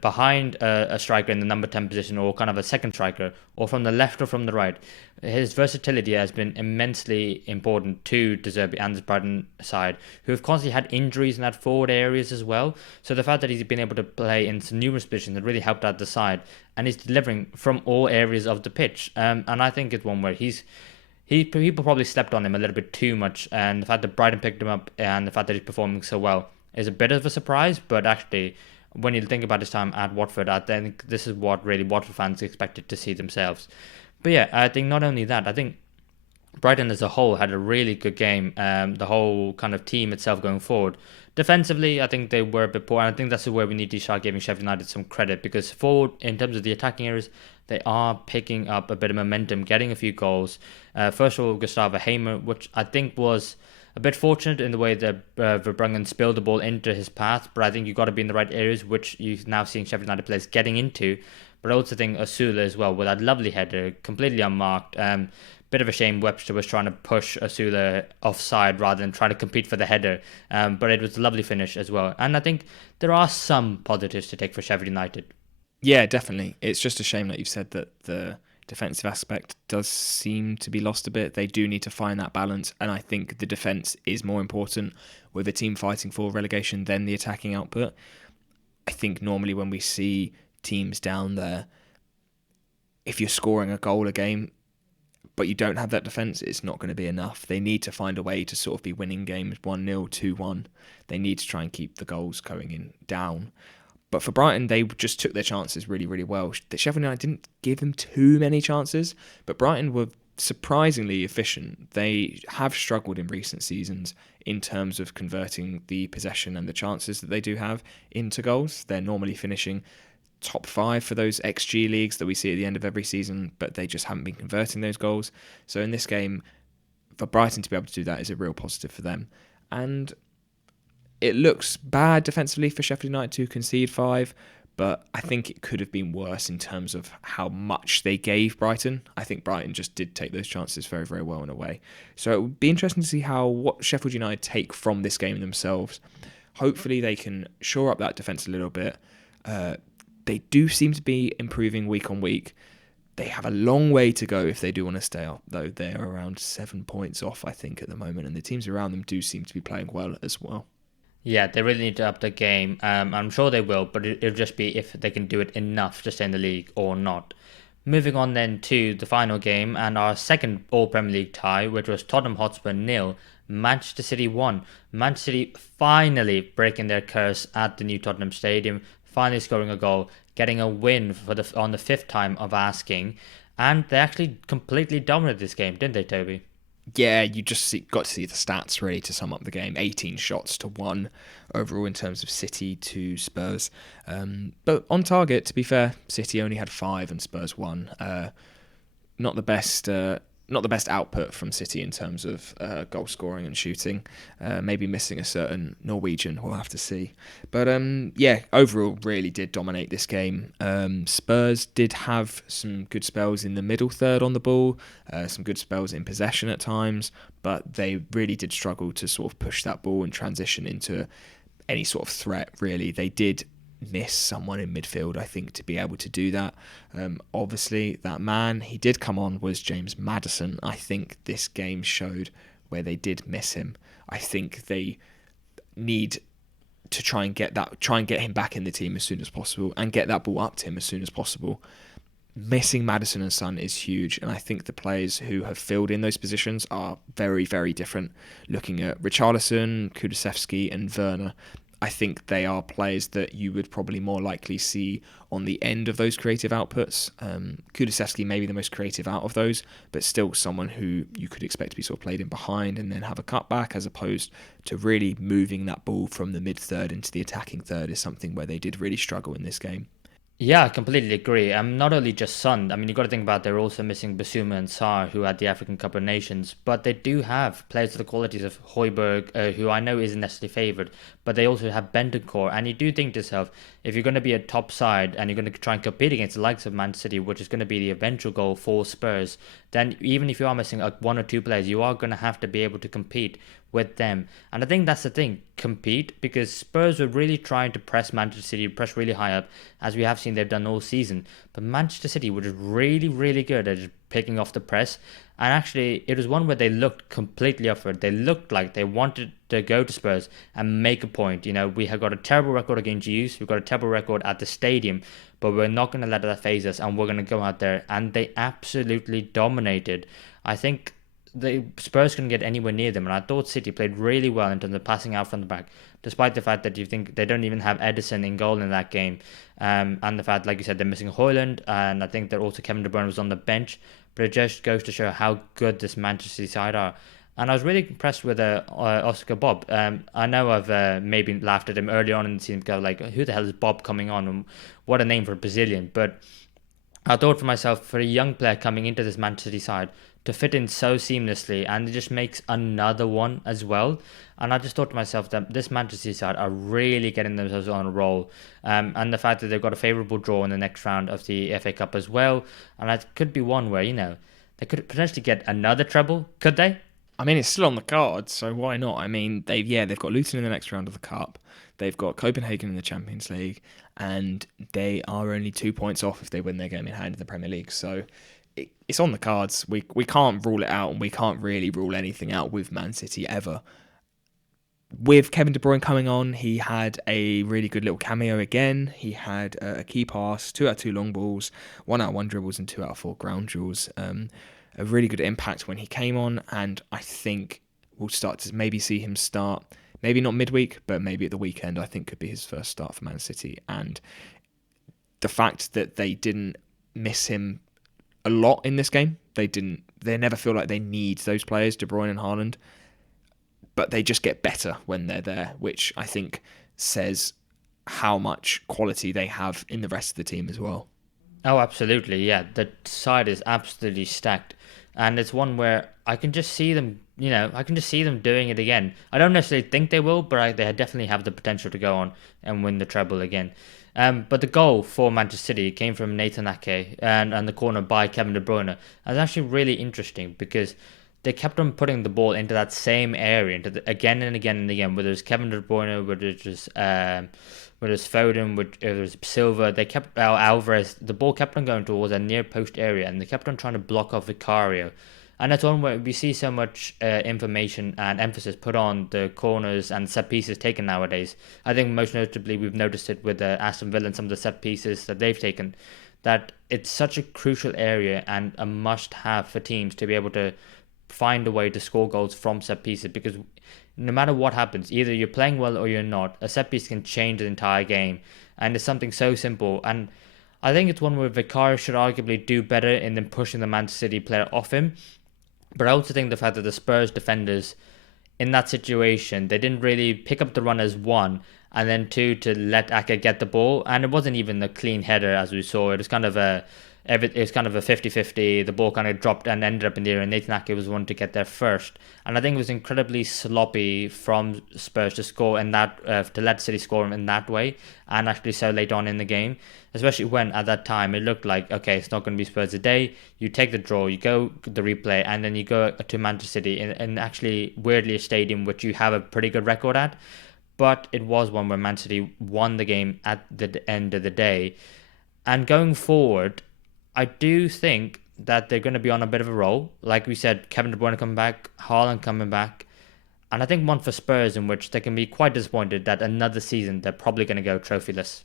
behind a striker in the number 10 position or kind of a second striker or from the left or from the right, his versatility has been immensely important to De Zerbi and the Brighton side, who have constantly had injuries in that forward areas as well. So the fact that he's been able to play in some numerous positions has really helped out the side, and he's delivering from all areas of the pitch. And I think it's one where people probably slept on him a little bit too much, and the fact that Brighton picked him up and the fact that he's performing so well is a bit of a surprise. But actually, when you think about his time at Watford, I think this is what really Watford fans expected to see themselves. But yeah, I think not only that, I think Brighton as a whole had a really good game. The whole kind of team itself going forward. Defensively, I think they were a bit poor, and I think that's where we need to start giving Sheffield United some credit, because forward, in terms of the attacking areas, they are picking up a bit of momentum, getting a few goals. First of all, Gustavo Hamer, which I think was a bit fortunate in the way that Verbruggen spilled the ball into his path, but I think you've got to be in the right areas, which you're now seeing Sheffield United players getting into. But I also think Osula as well, with that lovely header, completely unmarked. Bit of a shame Webster was trying to push Osula offside rather than trying to compete for the header. But it was a lovely finish as well. And I think there are some positives to take for Sheffield United. Yeah, definitely. It's just a shame that you've said that the defensive aspect does seem to be lost a bit. They do need to find that balance, and I think the defence is more important with a team fighting for relegation than the attacking output. I think normally when we see teams down there, if you're scoring a goal a game but you don't have that defence, it's not going to be enough. They need to find a way to sort of be winning games 1-0, 2-1. They need to try and keep the goals going in down. But for Brighton, they just took their chances really, really well. Sheffield United didn't give them too many chances, but Brighton were surprisingly efficient. They have struggled in recent seasons in terms of converting the possession and the chances that they do have into goals. They're normally finishing top 5 for those XG leagues that we see at the end of every season, but they just haven't been converting those goals. So in this game, for Brighton to be able to do that is a real positive for them. And it looks bad defensively for Sheffield United to concede 5, but I think it could have been worse in terms of how much they gave Brighton. I think Brighton just did take those chances very, very well in a way. So it would be interesting to see what Sheffield United take from this game themselves. Hopefully they can shore up that defence a little bit. They do seem to be improving week on week. They have a long way to go if they do want to stay up, though. They're around 7 points off, I think, at the moment, and the teams around them do seem to be playing well as well. Yeah, they really need to up the game. I'm sure they will, but it'll just be if they can do it enough to stay in the league or not. Moving on then to the final game and our second All-Premier League tie, which was Tottenham Hotspur 0, Manchester City 1. Manchester City finally breaking their curse at the new Tottenham Stadium, finally scoring a goal, getting a win on the 5th time of asking, and they actually completely dominated this game, didn't they, Toby? Yeah, you just got to see the stats really to sum up the game. 18 shots to 1 overall in terms of City to Spurs. But on target, to be fair, City only had 5 and Spurs 1. Not the best not the best output from City in terms of goal scoring and shooting. Maybe missing a certain Norwegian, we'll have to see. But yeah, overall really did dominate this game. Spurs did have some good spells in the middle third on the ball, some good spells in possession at times, but they really did struggle to sort of push that ball and transition into any sort of threat, really. They did miss someone in midfield, I think, to be able to do that. Obviously, that man he did come on was James Maddison. I think this game showed where they did miss him. I think they need to try and get him back in the team as soon as possible and get that ball up to him as soon as possible. Missing Maddison and Son is huge, and I think the players who have filled in those positions are very, very different. Looking at Richarlison, Kulusevski and Werner, I think they are players that you would probably more likely see on the end of those creative outputs. Kulusevski may be the most creative out of those, but still someone who you could expect to be sort of played in behind and then have a cutback, as opposed to really moving that ball from the mid-third into the attacking third is something where they did really struggle in this game. Yeah, I completely agree. Not only just Son. I mean, you got to think about they're also missing Basuma and Sarr, who had the African Cup of Nations. But they do have players of the qualities of Højbjerg, who I know isn't necessarily favoured. But they also have Bentancur. And you do think to yourself, if you're going to be a top side and you're going to try and compete against the likes of Man City, which is going to be the eventual goal for Spurs, then even if you are missing one or two players, you are going to have to be able to compete with them. And I think that's the thing, compete, because Spurs were really trying to press Manchester City, press really high up, as we have seen they've done all season. But Manchester City were just really, really good at just picking off the press. And actually, it was one where they looked completely up for it. They looked like they wanted to go to Spurs and make a point. You know, we have got a terrible record against Youth. We've got a terrible record at the stadium, but we're not going to let that phase us, and we're going to go out there. And they absolutely dominated. I think the Spurs couldn't get anywhere near them, and I thought City played really well in terms of passing out from the back, despite the fact that you think they don't even have Edison in goal in that game, and the fact, like you said, they're missing Højlund, and I think that also Kevin De Bruyne was on the bench, but it just goes to show how good this Manchester City side are. And I was really impressed with Oscar Bob. I know I've maybe laughed at him early on in the season, go like, who the hell is Bob coming on, and what a name for a Brazilian, but I thought for myself, for a young player coming into this Manchester City side, to fit in so seamlessly, and it just makes another one as well. And I just thought to myself that this Manchester City side are really getting themselves on a roll. And the fact that they've got a favourable draw in the next round of the FA Cup as well. And that could be one where, you know, they could potentially get another treble, could they? I mean, it's still on the cards, so why not? I mean, they've got Luton in the next round of the Cup. They've got Copenhagen in the Champions League, and they are only 2 points off if they win their game in hand in the Premier League. So it's on the cards. We can't rule it out, and we can't really rule anything out with Man City ever. With Kevin De Bruyne coming on, he had a really good little cameo again. He had a key pass, 2 out of 2 long balls, 1 out of 1 dribbles, and 2 out of 4 ground duels. A really good impact when he came on, and I think we'll start to maybe see him start, maybe not midweek, but maybe at the weekend. I think could be his first start for Man City. And the fact that they didn't miss him a lot in this game, they never feel like they need those players, De Bruyne and Haaland, but they just get better when they're there, which I think says how much quality they have in the rest of the team as well. Oh, absolutely, yeah. The side is absolutely stacked. And it's one where I can just see them, doing it again. I don't necessarily think they will, but they definitely have the potential to go on and win the treble again. But the goal for Manchester City came from Nathan Ake and the corner by Kevin De Bruyne. That's actually really interesting because they kept on putting the ball into that same area, again and again and again, whether it's Kevin De Bruyne, whether it's Foden, whether it was Silva, they kept Alvarez, the ball kept on going towards a near post area, and they kept on trying to block off Vicario. And that's one where we see so much information and emphasis put on the corners and set pieces taken nowadays. I think most notably we've noticed it with Aston Villa and some of the set pieces that they've taken, that it's such a crucial area and a must-have for teams to be able to find a way to score goals from set pieces, because no matter what happens, either you're playing well or you're not, a set piece can change the entire game, and it's something so simple. And I think it's one where Vicario should arguably do better in than pushing the Manchester City player off him. But I also think the fact that the Spurs defenders in that situation, they didn't really pick up the run as one, and then two, to let Ake get the ball, and it wasn't even a clean header as we saw. It was kind of It was kind of a 50-50. The ball kind of dropped and ended up in the air, and Nathan Ake was one to get there first. And I think it was incredibly sloppy from Spurs to score in that, to let City score in that way, and actually so late on in the game. Especially when at that time it looked like, okay, it's not going to be Spurs today. You take the draw, you go the replay, and then you go to Manchester City in actually weirdly a stadium which you have a pretty good record at. But it was one where Man City won the game at the end of the day. And going forward, I do think that they're going to be on a bit of a roll. Like we said, Kevin De Bruyne coming back, Haaland coming back. And I think one for Spurs in which they can be quite disappointed that another season they're probably going to go trophyless.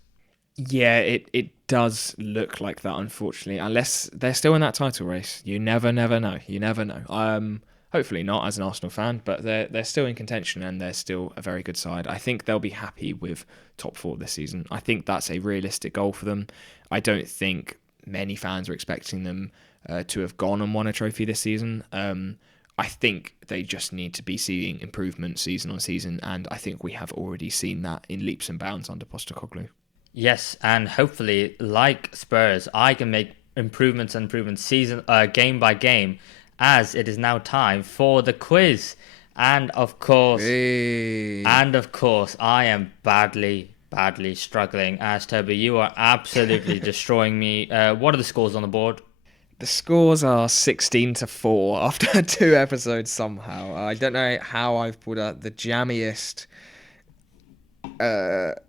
Yeah, it does look like that, unfortunately. Unless they're still in that title race. You never know. You never know. Hopefully not as an Arsenal fan, but they're still in contention and they're still a very good side. I think they'll be happy with top 4 this season. I think that's a realistic goal for them. I don't think many fans are expecting them to have gone and won a trophy this season. I think they just need to be seeing improvement season on season, and I think we have already seen that in leaps and bounds under Postecoglou. Yes, and hopefully, like Spurs, I can make improvements season game by game, as it is now time for the quiz. And of course, I am badly struggling. As Toby, you are absolutely destroying me. What are the scores on the board? The scores are 16-4 after 2 episodes somehow. I don't know how I've put out the jammiest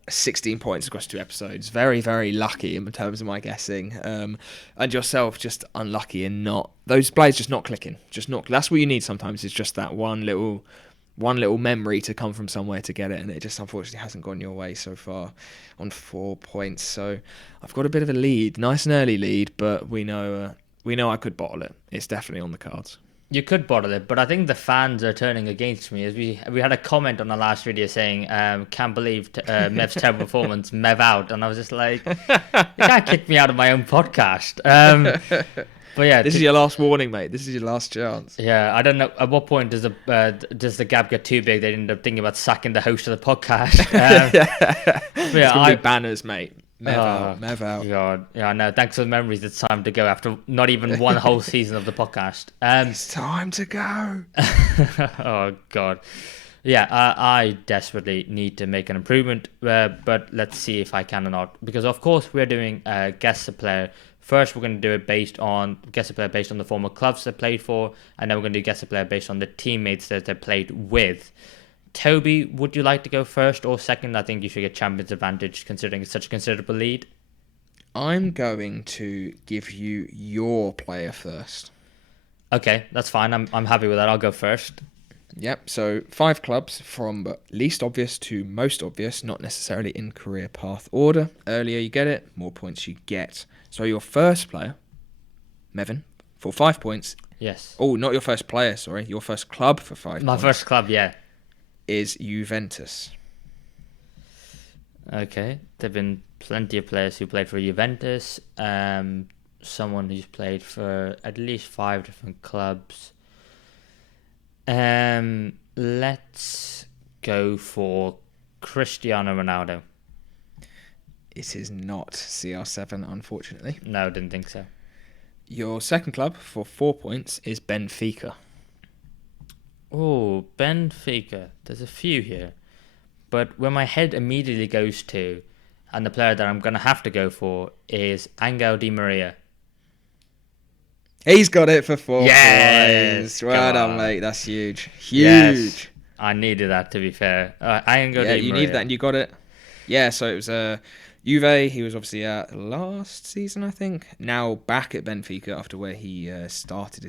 16 points across 2 episodes. Very, very lucky in terms of my guessing. And yourself just unlucky in not... Those blades just not clicking. That's what you need sometimes, is just that one little memory to come from somewhere to get it, and it just unfortunately hasn't gone your way so far on 4 points. So I've got a bit of a lead, nice and early lead, but we know I could bottle it. It's definitely on the cards. You could bottle it, but I think the fans are turning against me. As we had a comment on the last video saying, "Can't believe Mev's terrible performance, Mev out," and I was just like, "You can't kick me out of my own podcast." But yeah, this is your last warning, mate. This is your last chance. Yeah, I don't know at what point does the gap get too big? They end up thinking about sacking the host of the podcast. It's gonna be banners, mate. Mev out. God. Yeah, no, thanks for the memories. It's time to go after not even one whole season of the podcast. It's time to go. Oh, God. Yeah, I desperately need to make an improvement, but let's see if I can or not. Because, of course, we're doing Guess a Player. First, we're going to do it based on Guess a Player based on the former clubs they played for, and then we're going to do Guess a Player based on the teammates that they played with. Toby, would you like to go first or second? I think you should get champion's advantage considering it's such a considerable lead. I'm going to give you your player first. Okay, that's fine. I'm happy with that. I'll go first. Yep, so 5 clubs from least obvious to most obvious, not necessarily in career path order. Earlier you get it, more points you get. So your first player, Mevin, for 5 points. Yes. Oh, not your first player, sorry. Your first club for 5 points. My first club, yeah. Is Juventus. Okay, there've been plenty of players who played for Juventus. Someone who's played for at least 5 different clubs. Let's go for Cristiano Ronaldo. It is not CR7, unfortunately. No, didn't think so. Your second club for 4 points is Benfica. Oh, Benfica. There's a few here. But where my head immediately goes to, and the player that I'm going to have to go for, is Angel Di Maria. He's got it for 4 points. Well done, mate. That's huge. Yes, I needed that, to be fair. Angel Di Maria. You needed that and you got it. Yeah, so it was Juve. He was obviously at last season, I think. Now back at Benfica after where he not started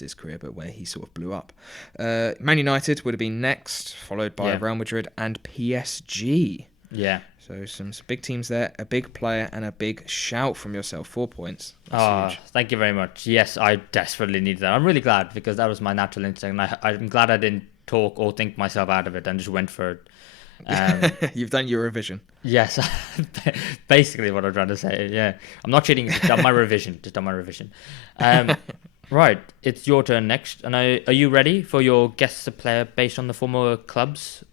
his career, but where he sort of blew up. Man United would have been next, followed by Real Madrid and PSG. Yeah. So some big teams there, a big player and a big shout from yourself. 4 points. That's huge. Thank you very much. Yes, I desperately needed that. I'm really glad because that was my natural instinct. And I'm glad I didn't talk or think myself out of it and just went for it. You've done your revision. Yes, basically what I'm trying to say. Yeah, I'm not cheating. Just done my revision. Right, it's your turn next. And are you ready for your guess the player based on the former clubs?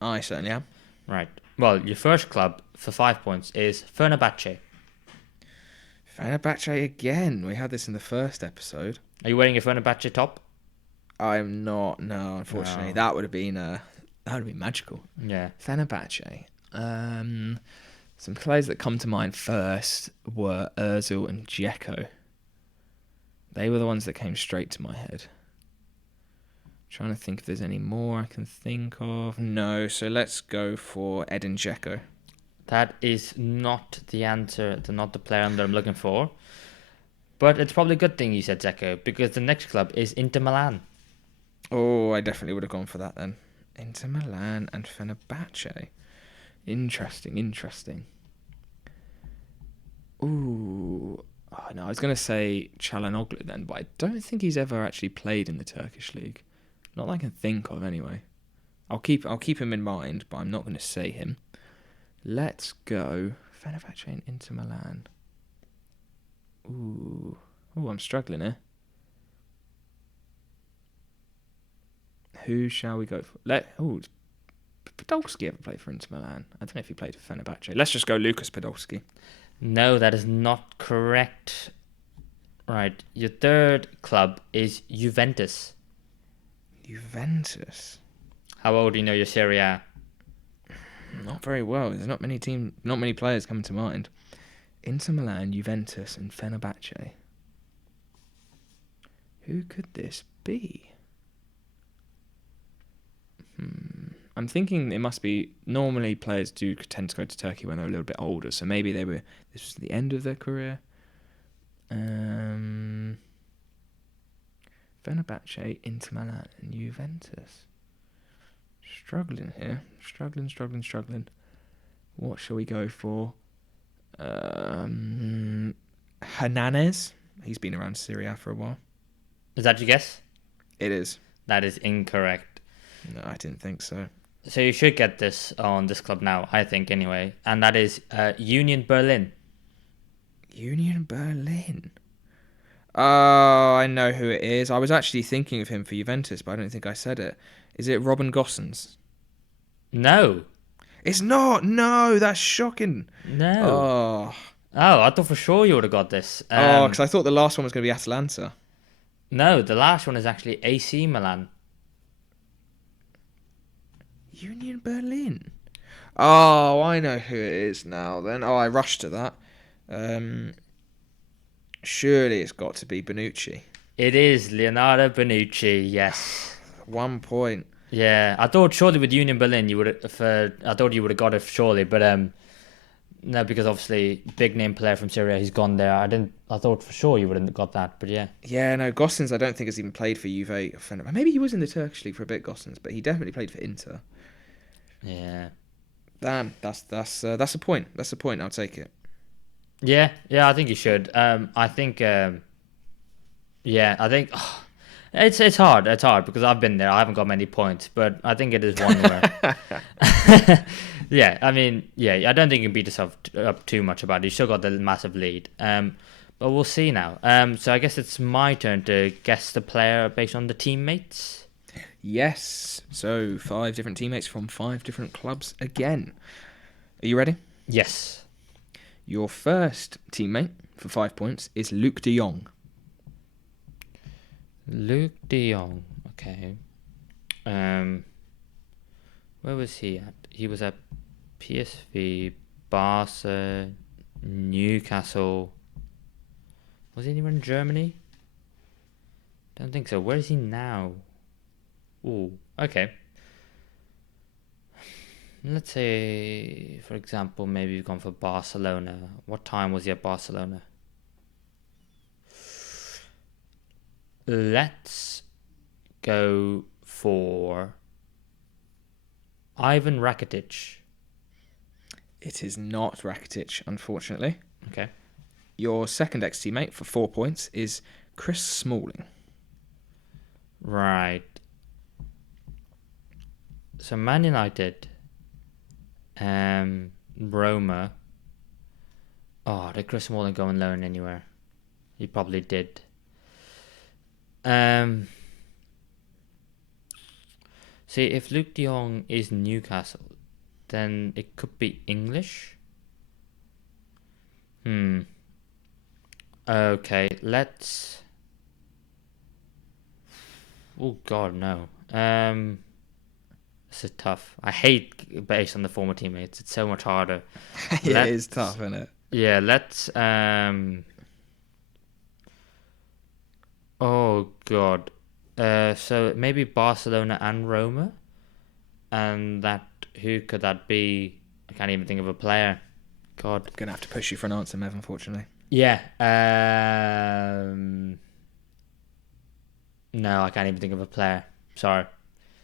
I certainly am. Right. Well, your first club for 5 points is Fenerbahce. Fenerbahce again. We had this in the first episode. Are you wearing a Fenerbahce top? I'm not. No, unfortunately, No. that would have been magical. Yeah. Fenerbahce. Some players that come to mind first were Özil and Dzeko. They were the ones that came straight to my head. Trying to think if there's any more I can think of. No, so let's go for Edin Dzeko. That is not the answer. Not the player that I'm looking for. But it's probably a good thing you said Dzeko, because the next club is Inter Milan. Oh, I definitely would have gone for that then. Inter Milan and Fenerbahce. Interesting. Ooh. Oh, no, I was going to say Çalhanoğlu then, but I don't think he's ever actually played in the Turkish league. Not that I can think of, anyway. I'll keep him in mind, but I'm not going to say him. Let's go Fenerbahce and Inter Milan. Ooh, I'm struggling here. Who shall we go for? Did Podolski ever play for Inter Milan? I don't know if he played for Fenerbahce. Let's just go Lucas Podolski. No, that is not correct. Right, your third club is Juventus. Juventus. How old do you know your Serie A? Not very well. There's not many players coming to mind. Inter Milan, Juventus, and Fenerbahce. Who could this be? I'm thinking it must be. Normally, players do tend to go to Turkey when they're a little bit older, so maybe this was the end of their career. Fenerbahce, Inter Milan, and Juventus. Struggling here. Struggling. What shall we go for? Hernanes. He's been around Syria for a while. Is that your guess? It is. That is incorrect. No, I didn't think so. So you should get this on this club now, I think, anyway. And that is Union Berlin. Union Berlin. Oh, I know who it is. I was actually thinking of him for Juventus, but I don't think I said it. Is it Robin Gosens? No. It's not. No, that's shocking. No. Oh, I thought for sure you would have got this. Because I thought the last one was going to be Atalanta. No, the last one is actually AC Milan. Union Berlin. Oh, I know who it is now then. Oh, I rushed to that. Surely it's got to be Bonucci. It is Leonardo Bonucci, yes. 1 point. Yeah, I thought surely with Union Berlin I thought you would have got it surely, but no, because obviously big name player from Syria, he's gone there. I thought for sure you would have got that, but yeah. Yeah, no, Gosens I don't think has even played for Juve or Fenerbahce. Maybe he was in the Turkish league for a bit, Gosens, but he definitely played for Inter. Yeah. Damn, that's a point. That's a point. I'll take it. Yeah, I think you should. I think it's hard. It's hard because I've been there. I haven't got many points, but I think it is one where. Yeah, I mean, yeah, I don't think you can beat yourself up too much about it. You still got the massive lead. But we'll see now. So I guess it's my turn to guess the player based on the teammates. Yes. So 5 different teammates from 5 different clubs again. Are you ready? Yes. Your first teammate for 5 points is Luke de Jong. Luke de Jong. Okay. Where was he at? He was at PSV, Barca, Newcastle. Was he anywhere in Germany? Don't think so. Where is he now? Ooh, okay. Let's say, for example, maybe you've gone for Barcelona. What time was he at Barcelona? Let's go for Ivan Rakitic. It is not Rakitic, unfortunately. Okay. Your second ex-teammate for 4 points is Chris Smalling. Right. So Man United, Roma. Oh, did Chris Smalling go on loan anywhere? He probably did. See, if Luke de Jong is Newcastle, then it could be English. Okay, let's. Oh God, no. This is tough. I hate based on the former teammates. It's so much harder. Yeah, it is tough, isn't it? Yeah, let's. Oh God. So maybe Barcelona and Roma, and that who could that be? I can't even think of a player. God. I'm gonna have to push you for an answer, Mev, unfortunately. Yeah. No, I can't even think of a player. Sorry.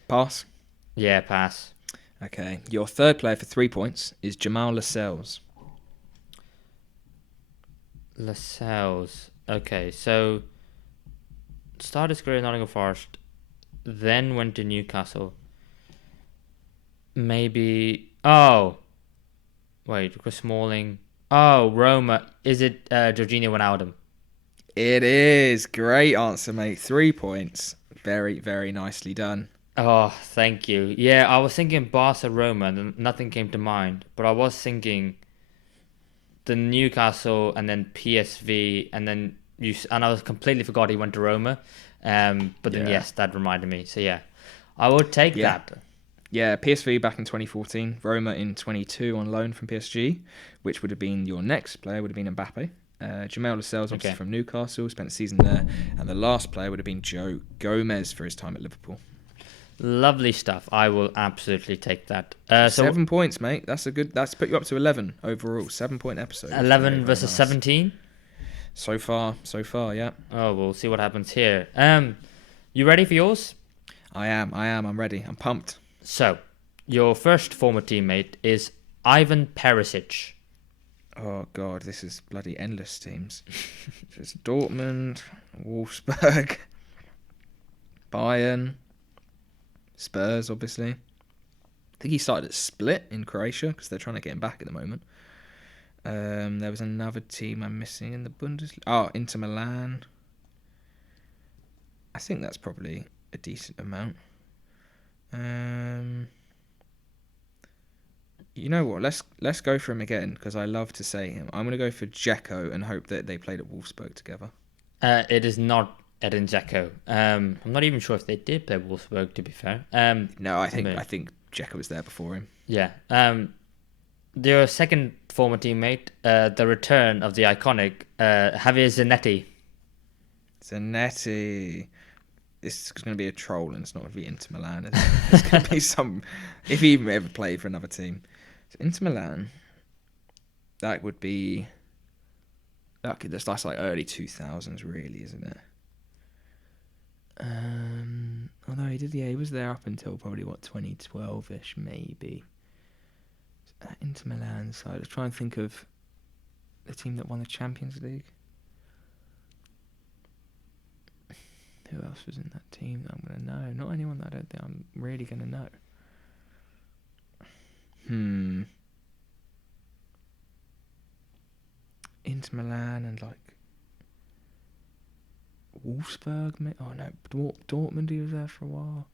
Pass. Yeah, pass. Okay. Your third player for 3 points is Jamal Lascelles. Lascelles. Okay, so started his career in Nottingham Forest, then went to Newcastle. Maybe. Oh, wait, Chris Smalling. Oh, Roma. Is it Jorginho Wijnaldum? It is. Great answer, mate. 3 points. Very, very nicely done. Oh, thank you. Yeah, I was thinking Barca Roma, and nothing came to mind. But I was thinking the Newcastle and then PSV, and then and I was completely forgot he went to Roma. But then yes, that reminded me. So yeah, I would take that. Yeah, PSV back in 2014, Roma in 22 on loan from PSG, which would have been your next player would have been Mbappe. Jamal Lascelles, obviously from Newcastle, spent a season there, and the last player would have been Joe Gomez for his time at Liverpool. Lovely stuff. I will absolutely take that. 7 points, mate. That's put you up to 11 overall. 7-point episode. 11 very, versus nice. 17. So far, yeah. Oh, we'll see what happens here. You ready for yours? I am. I'm ready. I'm pumped. So, your first former teammate is Ivan Perisic. Oh God, this is bloody endless teams. It's Dortmund, Wolfsburg, Bayern, Spurs, obviously. I think he started at Split in Croatia because they're trying to get him back at the moment. There was another team I'm missing in the Bundesliga. Oh, Inter Milan. I think that's probably a decent amount. You know what? Let's go for him again because I love to say him. I'm going to go for Dzeko and hope that they played at Wolfsburg together. It is not Edin Dzeko. I'm not even sure if they did play Wolfsburg, to be fair. No, I think Dzeko was there before him. Yeah. Your second former teammate, the return of the iconic Javier Zanetti. Zanetti. This is going to be a troll and it's not going to be Inter Milan. It's going to be some... If he even ever played for another team. So Inter Milan, that would be... That's like early 2000s really, isn't it? Although he was there up until probably, 2012-ish maybe. Inter Milan side. Let's try and think of the team that won the Champions League. Who else was in that team that I'm going to know? Not anyone that I don't think I'm really going to know. Inter Milan and Wolfsburg. Oh no, Dortmund. He was there for a while.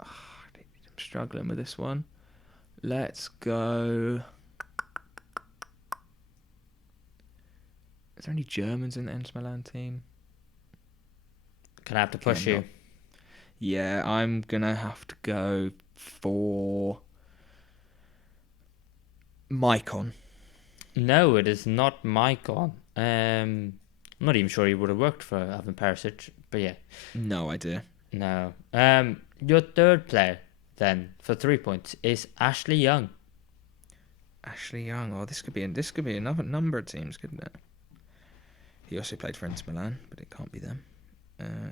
I'm struggling with this one. Let's go. Is there any Germans in the Inter Milan team? Can I have to push you? Yeah, I'm going to have to go for Maicon. No, it is not Maicon. I'm not even sure he would have worked for Ivan Perisic, but yeah. No idea. No. Your third player, then, for 3 points, is Ashley Young. Ashley Young. Oh, this could be another number of teams, couldn't it? He also played for Inter Milan, but it can't be them.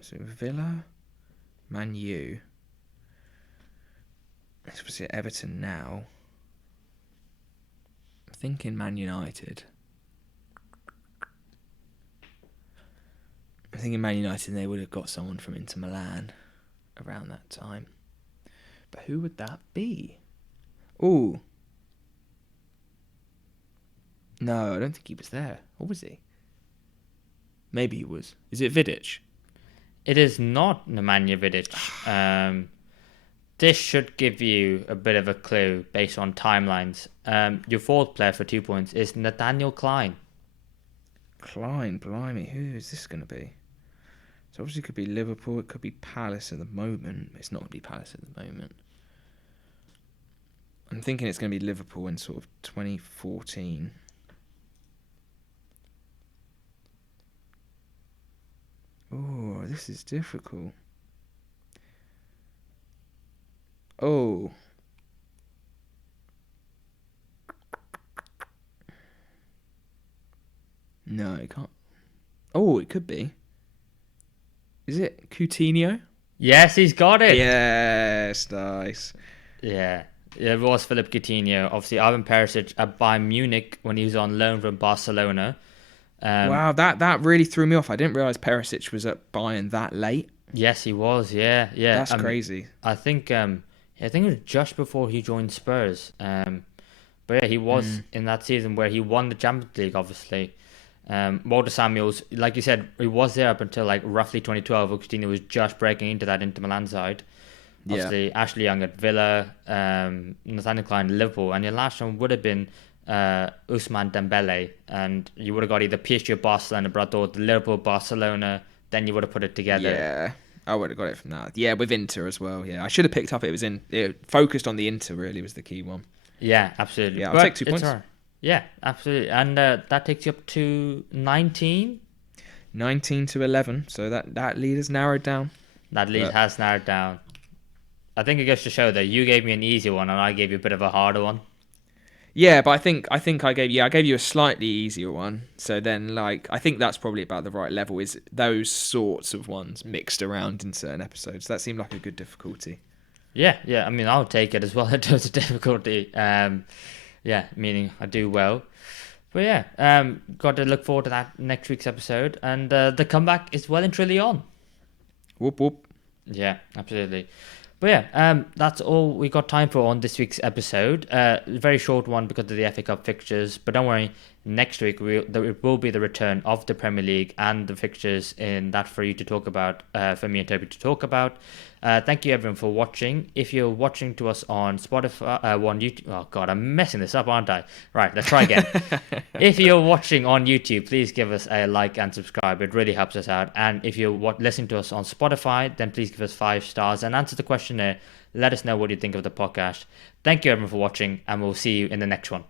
So Villa, Man U. It's obviously at Everton now. I'm thinking Man United. I'm thinking Man United, and they would have got someone from Inter Milan around that time. But who would that be? Ooh. No, I don't think he was there. Or was he? Maybe he was. Is it Vidic? It is not Nemanja Vidic. This should give you a bit of a clue based on timelines. Your fourth player for 2 points is Nathaniel Klein. Klein, blimey, who is this going to be? So obviously it could be Liverpool, it could be Palace at the moment. It's not going to be Palace at the moment. I'm thinking it's going to be Liverpool in sort of 2014. Oh, this is difficult. Oh. No, it can't. Oh, it could be. Is it Coutinho? Yes, he's got it. Yes, nice. Yeah. It was Philip Coutinho. Obviously, Ivan Perisic at Bayern Munich when he was on loan from Barcelona. Wow, that really threw me off. I didn't realise Perisic was at Bayern that late. Yes, he was. Yeah. That's crazy. I think it was just before he joined Spurs. But yeah, he was in that season where he won the Champions League, obviously. Walter Samuels, like you said, he was there up until like roughly 2012. Coutinho was just breaking into that Inter Milan side. Obviously, Ashley Young at Villa, Nathaniel Klein at Liverpool, and your last one would have been Ousmane Dembele, and you would have got either PSG or Barcelona, but I thought Liverpool, Barcelona, then you would have put it together. Yeah, I would have got it from that. Yeah, with Inter as well. Yeah, I should have picked up. It focused on the Inter. Really was the key one. Yeah, absolutely. Yeah, I'll take 2 points. Yeah, absolutely, and that takes you up to 19. 19 to 11. So that lead has narrowed down. That lead has narrowed down. I think it goes to show that you gave me an easy one and I gave you a bit of a harder one. Yeah, but I think I gave you a slightly easier one. So then, like, I think that's probably about the right level. Is those sorts of ones mixed around in certain episodes? That seemed like a good difficulty. Yeah. I mean, I'll take it as well in terms of difficulty. Meaning I do well. But yeah, got to look forward to that next week's episode, and the comeback is well and truly on. Whoop whoop. Yeah, absolutely. But yeah, that's all we got time for on this week's episode. Very short one because of the FA Cup fixtures. But don't worry, next week it will be the return of the Premier League and the fixtures in that for you to talk about, for me and Toby to talk about. Thank you everyone for watching. If you're watching to us on Spotify, on YouTube, oh god, I'm messing this up, aren't I? Right, let's try again. If you're watching on YouTube, please give us a like and subscribe. It really helps us out. And if you're listening to us on Spotify, then please give us 5 stars and answer the questionnaire. Let us know what you think of the podcast. Thank you everyone for watching, and we'll see you in the next one.